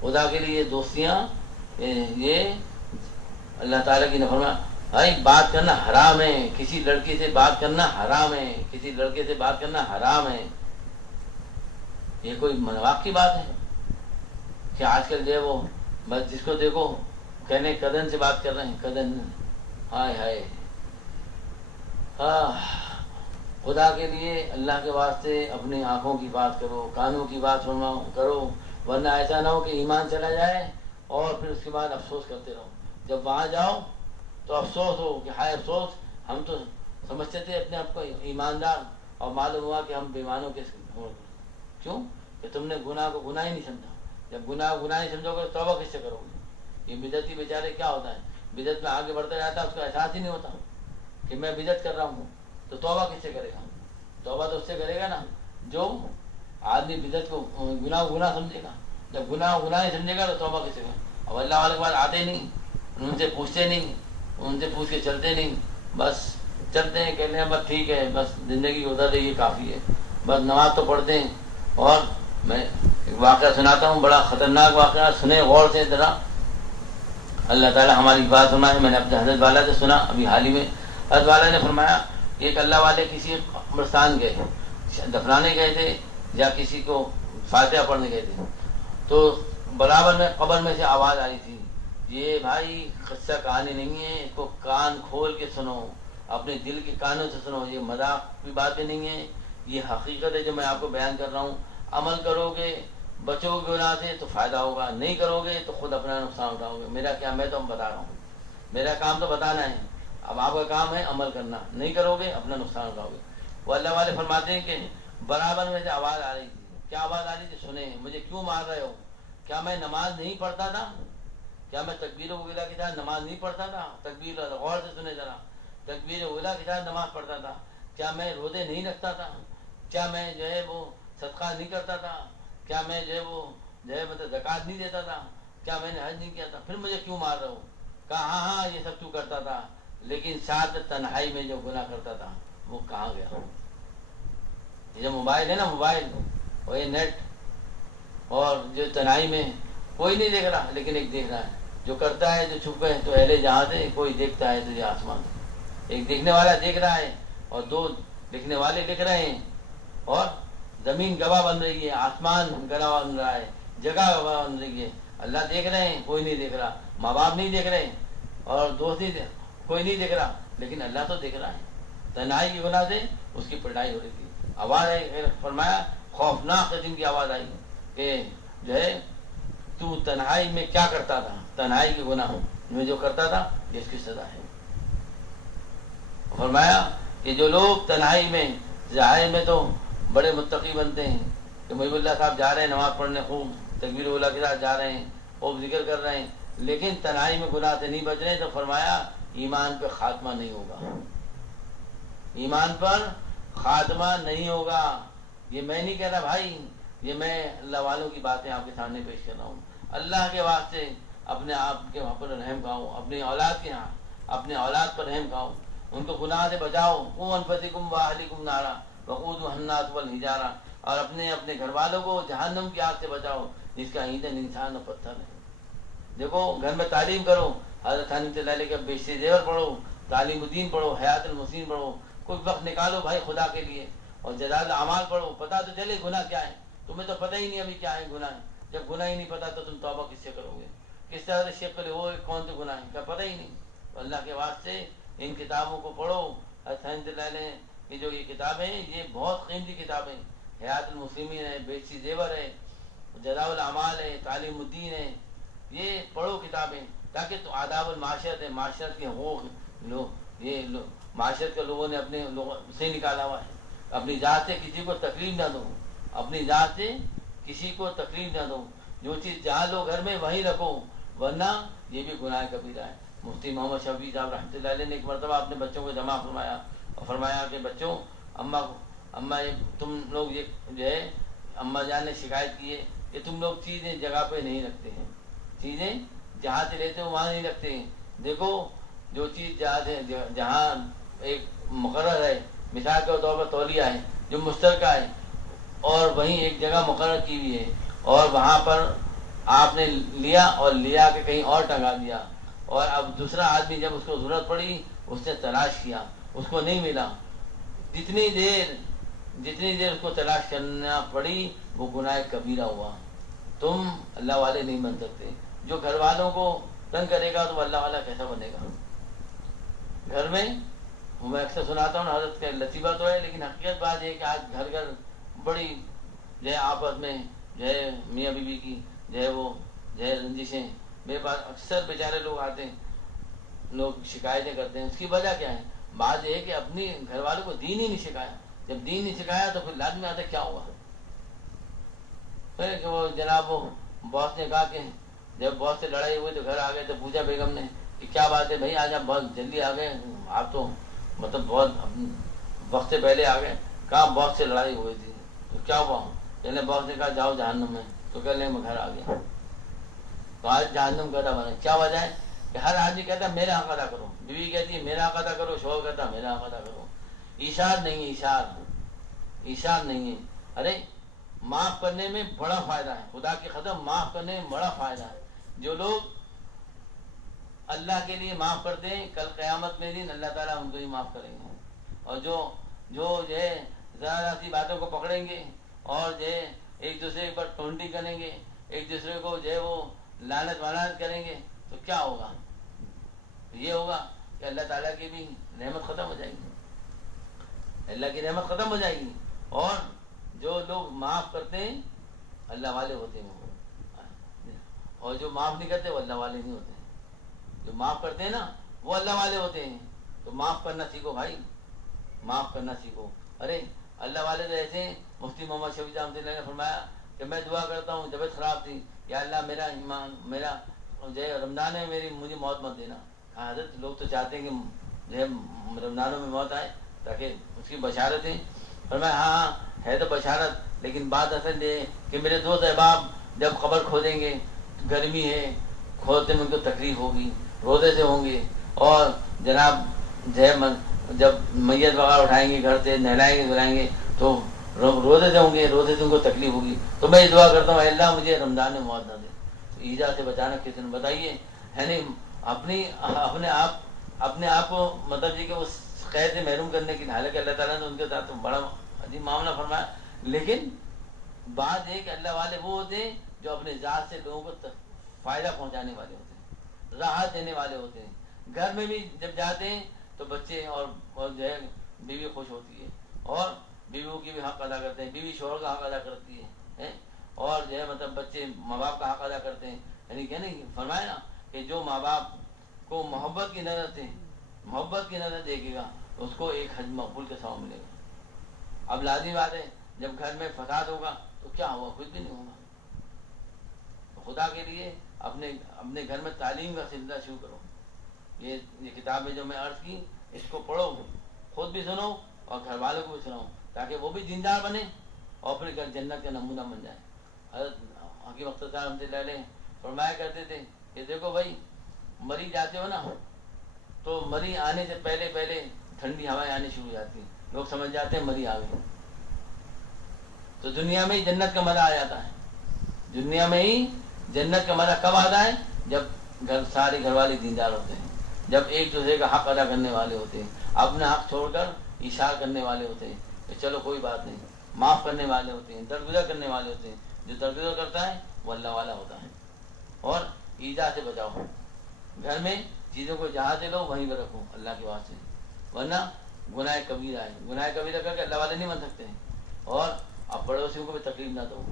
خدا کے لیے یہ دوستیاں، یہ اللہ تعالیٰ کی نفرمانی۔ بھائی بات کرنا حرام ہے، کسی لڑکی سے بات کرنا حرام ہے، کسی لڑکے سے بات کرنا حرام ہے۔ یہ کوئی مذاق کی بات ہے کہ آج کل جو ہے وہ بس جس کو دیکھو کہنے کدن سے بات کر رہے ہیں، کدن، ہائے ہائے۔ خدا کے لیے اللہ کے واسطے اپنی آنکھوں کی بات کرو، کانوں کی بات کرو، ورنہ ایسا نہ ہو کہ ایمان چلا جائے اور پھر اس کے بعد افسوس کرتے رہو۔ جب وہاں جاؤ تو افسوس ہو کہ ہائے افسوس، ہم تو سمجھتے تھے اپنے آپ کو ایماندار اور معلوم ہوا کہ ہم بیمانوں کے کیوں کہ تم نے گناہ کو گناہ ہی نہیں سمجھا۔ جب گناہ نہیں سمجھو گے توبہ کس سے کرو گے؟ یہ بدعتی بیچارے کیا ہوتا ہے، بدعت میں آگے بڑھتا جاتا ہے، اس کو احساس ہی نہیں ہوتا کہ میں بدعت کر رہا ہوں، تو توبہ کس سے کرے گا؟ توبہ تو اس سے کرے گا نا جو آدمی بدعت کو گناہ سمجھے گا۔ جب گناہ نہیں سمجھے گا تو توبہ کس سے کرے گا؟ اب اللہ والے کے بعد آتے نہیں، ان سے پوچھتے نہیں، ان سے پوچھ کے چلتے نہیں، بس چلتے ہیں، کہتے ہیں بس ٹھیک ہے، بس زندگی گزر رہی ہے، کافی ہے، بس نماز تو پڑھتے ہیں۔ اور میں ایک واقعہ سناتا ہوں، بڑا خطرناک واقعہ، سنیں غور سے ذرا، اللہ تعالیٰ ہماری بات سنائے۔ میں نے اپنے حضرت والا سے سنا ابھی حال ہی میں، حضرت والا نے فرمایا کہ ایک اللہ والے کسی قبرستان گئے، دفنانے گئے تھے یا کسی کو فاتحہ پڑھنے گئے تھے، تو برابر میں قبر میں سے آواز آئی تھی، یہ بھائی قصہ کہانی نہیں ہے، اس کو کان کھول کے سنو، اپنے دل کے کانوں سے سنو، یہ مذاق کی باتیں نہیں ہیں، یہ حقیقت ہے جو میں آپ کو بیان کر رہا ہوں۔ عمل کرو گے، بچو گے گناہ سے تو فائدہ ہوگا، نہیں کرو گے تو خود اپنا نقصان اٹھاؤ گے۔ میرا کیا، میں تو بتا رہا ہوں، میرا کام تو بتانا ہے، اب آپ کا کام ہے عمل کرنا، نہیں کرو گے اپنا نقصان اٹھاؤ گے۔ وہ اللہ والے فرماتے ہیں کہ برابر میں سے آواز آ رہی تھی، کیا آواز آ رہی تھی؟ سنیں، مجھے کیوں مار رہے ہو؟ کیا میں نماز نہیں پڑھتا تھا؟ کیا میں تکبیر اولا کے ساتھ نماز نہیں پڑھتا تھا؟ تکبیر، غور سے سنیں ذرا، تکبیر اولا کے ساتھ نماز پڑھتا تھا؟ کیا میں روزے نہیں رکھتا تھا؟ کیا میں جو ہے وہ صدقہ نہیں کرتا تھا؟ کیا میں جو ہے مطلب زکوٰۃ نہیں دیتا تھا؟ کیا میں نے حج نہیں کیا تھا؟ پھر مجھے کیوں مار رہے ہو؟ کہا ہاں یہ سب تو کرتا تھا، لیکن ساتھ تنہائی میں جو گناہ کرتا تھا وہ کہاں گیا؟ یہ جو موبائل ہے نا، موبائل اور یہ نیٹ، اور جو تنہائی میں کوئی نہیں دیکھ رہا لیکن ایک دیکھ رہا ہے، جو کرتا ہے جو چھپ ہے تو اہل جہاں سے، کوئی دیکھتا ہے تو یہ آسمان سے، ایک دیکھنے والا دیکھ رہا ہے اور دو لکھنے والے لکھ رہے ہیں، اور زمین گواہ بن رہی ہے، آسمان گواہ بن رہا ہے، جگہ گواہ بن رہی ہے، اللہ دیکھ رہے ہیں، کوئی نہیں دیکھ رہا، ماں باپ نہیں دیکھ رہے اور دوست کوئی نہیں دیکھ رہا، لیکن اللہ تو دیکھ رہا ہے۔ تنہائی کی گناہ سے اس کی پٹائی ہو رہی تھی، آواز آئی، فرمایا خوفناک قسم کی آواز آئی کہ جو ہے تو تنہائی میں کیا کرتا تھا، تنہائی کی گناہ میں جو کرتا تھا یہ اس کی سزا ہے۔ فرمایا کہ جو لوگ تنہائی میں، ظاہر میں تو بڑے متقی بنتے ہیں کہ محب اللہ صاحب جا رہے ہیں نماز پڑھنے، خوب تکبیر اولا کے ساتھ جا رہے ہیں، خوب ذکر کر رہے ہیں، لیکن تنہائی میں گناہ سے نہیں بچ رہے، تو فرمایا ایمان پہ خاتمہ نہیں ہوگا، ایمان پر خاتمہ نہیں ہوگا۔ یہ میں نہیں کہہ رہا بھائی، یہ میں اللہ والوں کی باتیں آپ کے سامنے پیش کر رہا ہوں۔ اللہ کے واسطے اپنے آپ کے وہاں پر رحم کھاؤ، اپنی اولاد کے ہاں اپنے اولاد پر رحم کھاؤ، ان کو گناہ سے بچاؤ، قوا انفسکم واہلکم نارا وقودها الناس والحجارہ، اور اپنے گھر والوں کو جہنم کی آگ سے بچاؤ جس کا ایندھن انسان اور پتھر ہے۔ دیکھو گھر میں تعلیم کرو، حضرت حنیف اللہ علیہ کے بیشتر زیور پڑھو، تعلیم الدین پڑھو، حیات المسلمین پڑھو، کوئی وقت نکالو بھائی خدا کے لیے، اور جزائر الاعمال پڑھو، پتہ تو چلے گناہ کیا ہے، تمہیں تو پتہ ہی نہیں ابھی کیا ہے گناہ، جب گناہ ہی نہیں پتہ تو تم توبہ کس سے کرو گے، کس طرح سے شیخ کرے، وہ کون سے گناہ ہیں کیا پتہ ہی نہیں۔ تو اللہ کے واسطے ان کتابوں کو پڑھو، حضرت حنیف اللہ علیہ کی جو یہ کتابیں ہیں یہ بہت قیمتی کتابیں، حیات المسلمین ہے، بیشتر زیور ہے، جزائر الاعمال ہے، تعلیم الدین ہے، یہ پڑھو کتابیں، تاکہ تو آداب المعاشرت ہے، معاشرت کے حقوق معاشرت کے لوگوں نے اپنے لوگوں سے نکالا ہوا ہے. اپنی ذات سے کسی کو تکلیف نہ دو، اپنی ذات سے کسی کو تکلیف نہ دو. جو چیز جہاں لو گھر میں وہیں رکھو، ورنہ یہ بھی گناہ کبیرہ ہے. مفتی محمد شفیع صاحب رحمۃ اللہ علیہ نے ایک مرتبہ اپنے بچوں کو جمع فرمایا اور فرمایا کہ بچوں، اماں تم لوگ یہ جو ہے اماں جان نے شکایت کی ہے کہ تم لوگ چیزیں جگہ پہ نہیں رکھتے ہیں، چیزیں جہاں سے لیتے ہو وہاں نہیں رکھتے ہیں. دیکھو جو چیز جہاں ایک مقرر ہے، مثال کے طور پر تولیہ ہے جو مشترکہ ہے، اور وہیں ایک جگہ مقرر کی ہوئی ہے، اور وہاں پر آپ نے لیا اور لیا کہ کہیں اور ٹنگا دیا، اور اب دوسرا آدمی جب اس کو ضرورت پڑی اس نے تلاش کیا، اس کو نہیں ملا. جتنی دیر اس کو تلاش کرنا پڑی وہ گناہ کبیرہ ہوا. تم اللہ والے نہیں بن سکتے. جو گھر والوں کو تنگ کرے گا تو وہ اللہ والا کیسا بنے گا؟ گھر میں میں اکثر سناتا ہوں، حضرت کا لطیفہ تو ہے لیکن حقیقت بات یہ کہ آج گھر گھر بڑی جو ہے آپس میں جو ہے میاں بیوی کی جو ہے وہ جو ہے رنجشیں. میرے پاس اکثر بیچارے لوگ آتے ہیں، لوگ شکایتیں کرتے ہیں. اس کی وجہ کیا ہے؟ بات یہ ہے کہ اپنی گھر والوں کو دین ہی نہیں سکھایا. جب دین نہیں سکھایا تو پھر لازمی آتا کیا ہوا کہ وہ جناب وہ باس نے کہا کہ جب باس سے لڑائی ہوئی تو گھر آ گئے تو پوچھا بیگم نے کہ کیا بات ہے بھائی، آج آپ بہت جلدی آ گئے، آپ تو مطلب بہت وقت سے پہلے آ گئے. کہا باس سے لڑائی ہوئی تھی. تو کیا ہوا؟ کہنے باس نے کہا جاؤ جہنم میں. تو کہنے میں گھر آ گیا. تو آج جہنم کا بنا. کیا وجہ ہے؟ کہ ہر آدمی کہتا ہے میرا حق ادا کرو، بیوی کہتی ہے میرا حق ادا کرو، شوہر کہتا ہے میرا حق ادا کرو. ایثار نہیں ہے، ایثار نہیں ہے. ارے معاف کرنے میں بڑا فائدہ ہے، خدا کی قسم معاف کرنے میں بڑا فائدہ ہے. جو لوگ اللہ کے لیے معاف کرتے ہیں کل قیامت میں دن اللہ تعالیٰ ان کو ہی معاف کریں گے. اور جو ہے ذرا سی باتوں کو پکڑیں گے اور جو ہے ایک دوسرے پر ٹونٹی کریں گے، ایک دوسرے کو جو ہے وہ لعنت وانت کریں گے، تو کیا ہوگا؟ یہ ہوگا کہ اللہ تعالیٰ کی بھی رحمت ختم ہو جائے گی، اللہ کی رحمت ختم ہو جائے گی. اور جو لوگ معاف کرتے ہیں اللہ والے ہوتے ہیں، اور جو معاف نہیں کرتے وہ اللہ والے نہیں ہوتے. جو معاف کرتے ہیں نا وہ اللہ والے ہوتے ہیں. تو معاف کرنا سیکھو بھائی، معاف کرنا سیکھو. ارے اللہ والے تو ایسے ہیں. مفتی محمد شفیع صاحب نے فرمایا کہ میں دعا کرتا ہوں، طبیعت خراب تھی، یا اللہ میرا ایمان میرا جو ہے رمضان میں مجھے موت مت دینا. حضرت لوگ تو چاہتے ہیں کہ جو ہے رمضانوں میں موت آئے تاکہ اس کی بشارت ہے. فرمایا ہاں ہے تو بشارت، لیکن بات اصل یہ کہ میرے دوست احباب جب قبر کھودیں گے، گرمی ہے، کھودتے میں ان کو تکلیف ہوگی، روزے سے ہوں گے، اور جناب جب میت وغیرہ اٹھائیں گے گھر سے، نہلائیں گے دھلائیں گے تو روزے سے ہوں گے، روزے سے ان کو تکلیف ہوگی. تو میں یہ دعا کرتا ہوں اے اللہ مجھے رمضان میں موت نہ دے. ایجا سے بچانا کس نے بتائیے ہے نہیں. اپنے آپ کو مطلب یہ کہ اس قید سے محروم کرنے کی، حالانکہ اللہ تعالیٰ نے ان کے ساتھ بڑا عجیب معاملہ فرمایا. لیکن بات یہ کہ اللہ والے وہ ہوتے ہیں جو اپنے ذات سے لوگوں کو فائدہ پہنچانے والے ہوتے ہیں، راحت دینے والے ہوتے ہیں. گھر میں بھی جب جاتے ہیں تو بچے اور جو ہے بیوی خوش ہوتی ہے، اور بیویوں کی بھی حق ادا کرتے ہیں، بیوی شوہر کا حق ادا کرتی ہے، اور جو ہے مطلب بچے ماں باپ کا حق ادا کرتے ہیں. یعنی کہ نہیں فرمایا نا کہ جو ماں باپ کو محبت کی نظر دیکھے گا اس کو ایک حج مقبول کے ثواب ملے گا. اب لازمی بات ہے جب گھر میں فساد ہوگا تو کیا ہوگا؟ کچھ بھی نہیں ہوگا. خدا کے لیے اپنے گھر میں تعلیم کا سلسلہ شروع کرو. یہ کتابیں جو میں عرض کی اس کو پڑھو، خود بھی سنو اور گھر والوں کو بھی سناؤ، تاکہ وہ بھی دیندار بنے اور پھر جنت کا نمونہ بن جائے. حضرت حکیم اختر صاحب رحمۃ اللہ علیہ فرمایا کرتے تھے کہ دیکھو بھائی مری جاتے ہو نا تو مری آنے سے پہلے ٹھنڈی ہوائیں آنی شروع ہو جاتی ہیں، لوگ سمجھ جاتے ہیں مری آ گئی. تو دنیا میں ہی جنت کا مزہ آ جاتا ہے. دنیا میں ہی جنت کا مزہ کب آتا ہے؟ جب سارے گھر والے دیندار ہوتے ہیں، جب ایک دوسرے کا حق ادا کرنے والے ہوتے ہیں، اپنا حق چھوڑ کر اشار کرنے والے ہوتے ہیں کہ چلو کوئی بات نہیں، معاف کرنے والے ہوتے ہیں، درگزر کرنے والے ہوتے ہیں. جو درگزر کرتا ہے وہ اللہ والا ہوتا ہے. اور ایذا سے بچاؤ. گھر میں چیزوں کو جہاں سے لو وہیں پہ رکھو اللہ کے واسطے، ورنہ گناہ کبیرہ ہے. گناہ کبیرہ کر کے اللہ والے نہیں بن سکتے ہیں. اور اب پڑوسیوں کو بھی تکلیف نہ دو،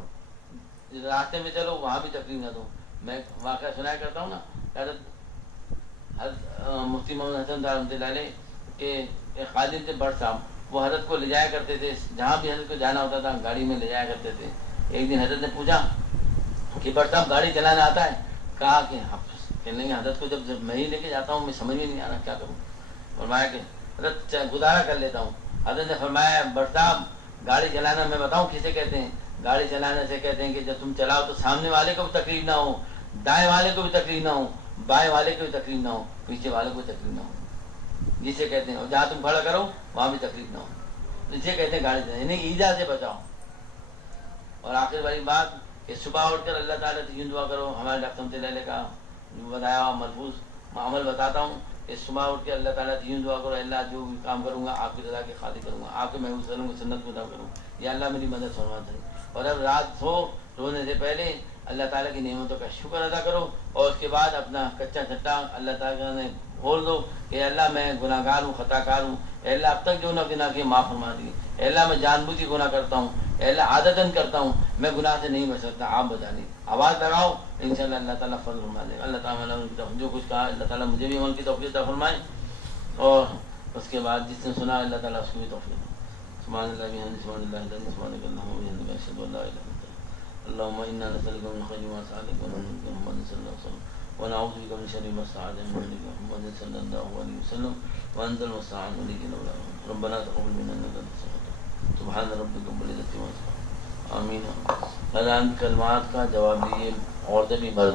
راستے میں چلو وہاں بھی تکلیف نہ دو. میں واقعہ سنایا کرتا ہوں نا، حضرت مفتی محمد حسن رحمۃ اللہ علیہ کے ایک خادم تھے بٹ صاحب، وہ حضرت کو لے جایا کرتے تھے، جہاں بھی حضرت کو جانا ہوتا تھا گاڑی میں لے جایا کرتے تھے۔ ایک دن حضرت نے پوچھا کہ بٹ صاحب گاڑی چلانا آتا ہے؟ کہا کہ کہنے لگے حضرت کو جب میں ہی لے کے جاتا ہوں میں سمجھ میں نہیں آ رہا کیا کروں۔ فرمایا کہ حضرت گزارا کر لیتا ہوں۔ حضرت نے فرمایا بٹ صاحب گاڑی چلانا میں بتاؤں کسے کہتے ہیں؟ گاڑی چلانے سے کہتے ہیں کہ جب تم چلاؤ تو سامنے والے کو بھی تکلیف نہ ہو، دائیں والے کو بھی تکلیف نہ ہو، بائیں والے کو بھی تکلیف نہ ہو، پیچھے والے کو بھی تکلیف نہ ہو، جسے کہتے ہیں، اور جہاں تم کھڑا کرو وہاں بھی تکلیف نہ ہو، اسے کہتے ہیں گاڑی چلانا، یعنی ایزا سے بچاؤ۔ اور آخر والی بات کہ صبح اٹھ کر اللہ تعالیٰ سے یوں دعا کرو، ہمارے ڈاکٹر صاحب کا بتایا ہوا ملفوظ عمل بتاتا ہوں کہ صبح اٹھ کے اللہ تعالیٰ سے یوں دعا کرو، اللہ جو بھی کام کروں گا آپ کی رضا کے خاطر کروں گا، آپ کے محبوب صلی اللہ علیہ وسلم کی سنت کو ادا کروں، یا اللہ میری مدد فرما دے۔ اور اب رات رونے سے پہلے اللہ تعالیٰ کی نعمتوں کا شکر ادا کرو، اور اس کے بعد اپنا کچا چھٹا اللہ تعالیٰ نے کھول دو کہ اللہ میں گناہ گار ہوں، خطا کار ہوں، اے اللہ اب تک جو نہ گناہ کیے معاف فرما دیے، اے اللہ میں جان بوجھ کے گناہ کرتا ہوں، اے اللہ عادتاً کرتا ہوں، میں گناہ سے نہیں بچ سکتا، آپ بتا دیں، آواز لگاؤ، انشاءاللہ اللہ تعالیٰ فضل فرما دے گا۔ اللہ تعالیٰ جو کچھ کہا اللہ تعالیٰ مجھے بھی عمل کی توفیق عطا فرمائے، اور اس کے بعد جس نے سنا اللہ تعالیٰ اس کو بھی توفیق دے۔ سبحان اللہ بحمدہ، سبحان اللہ العظیم، سبحانک اللہم وبحمدک، اشہد ان لا الہ الا انت، اللهم انا نسألك من خير ما سألك ونعوذ بك محمد صلى الله عليه وسلم، ونعوذ بك من شر ما استعاذ من محمد صلى الله عليه وسلم، وانت المستعان وليك الاولى، ربنا تقبل منا انك انت السميع العليم، سبحان ربك رب العزة عما يصفون، آمین۔ اذان کلمات کا جواب دیے، عورتیں بھی مرد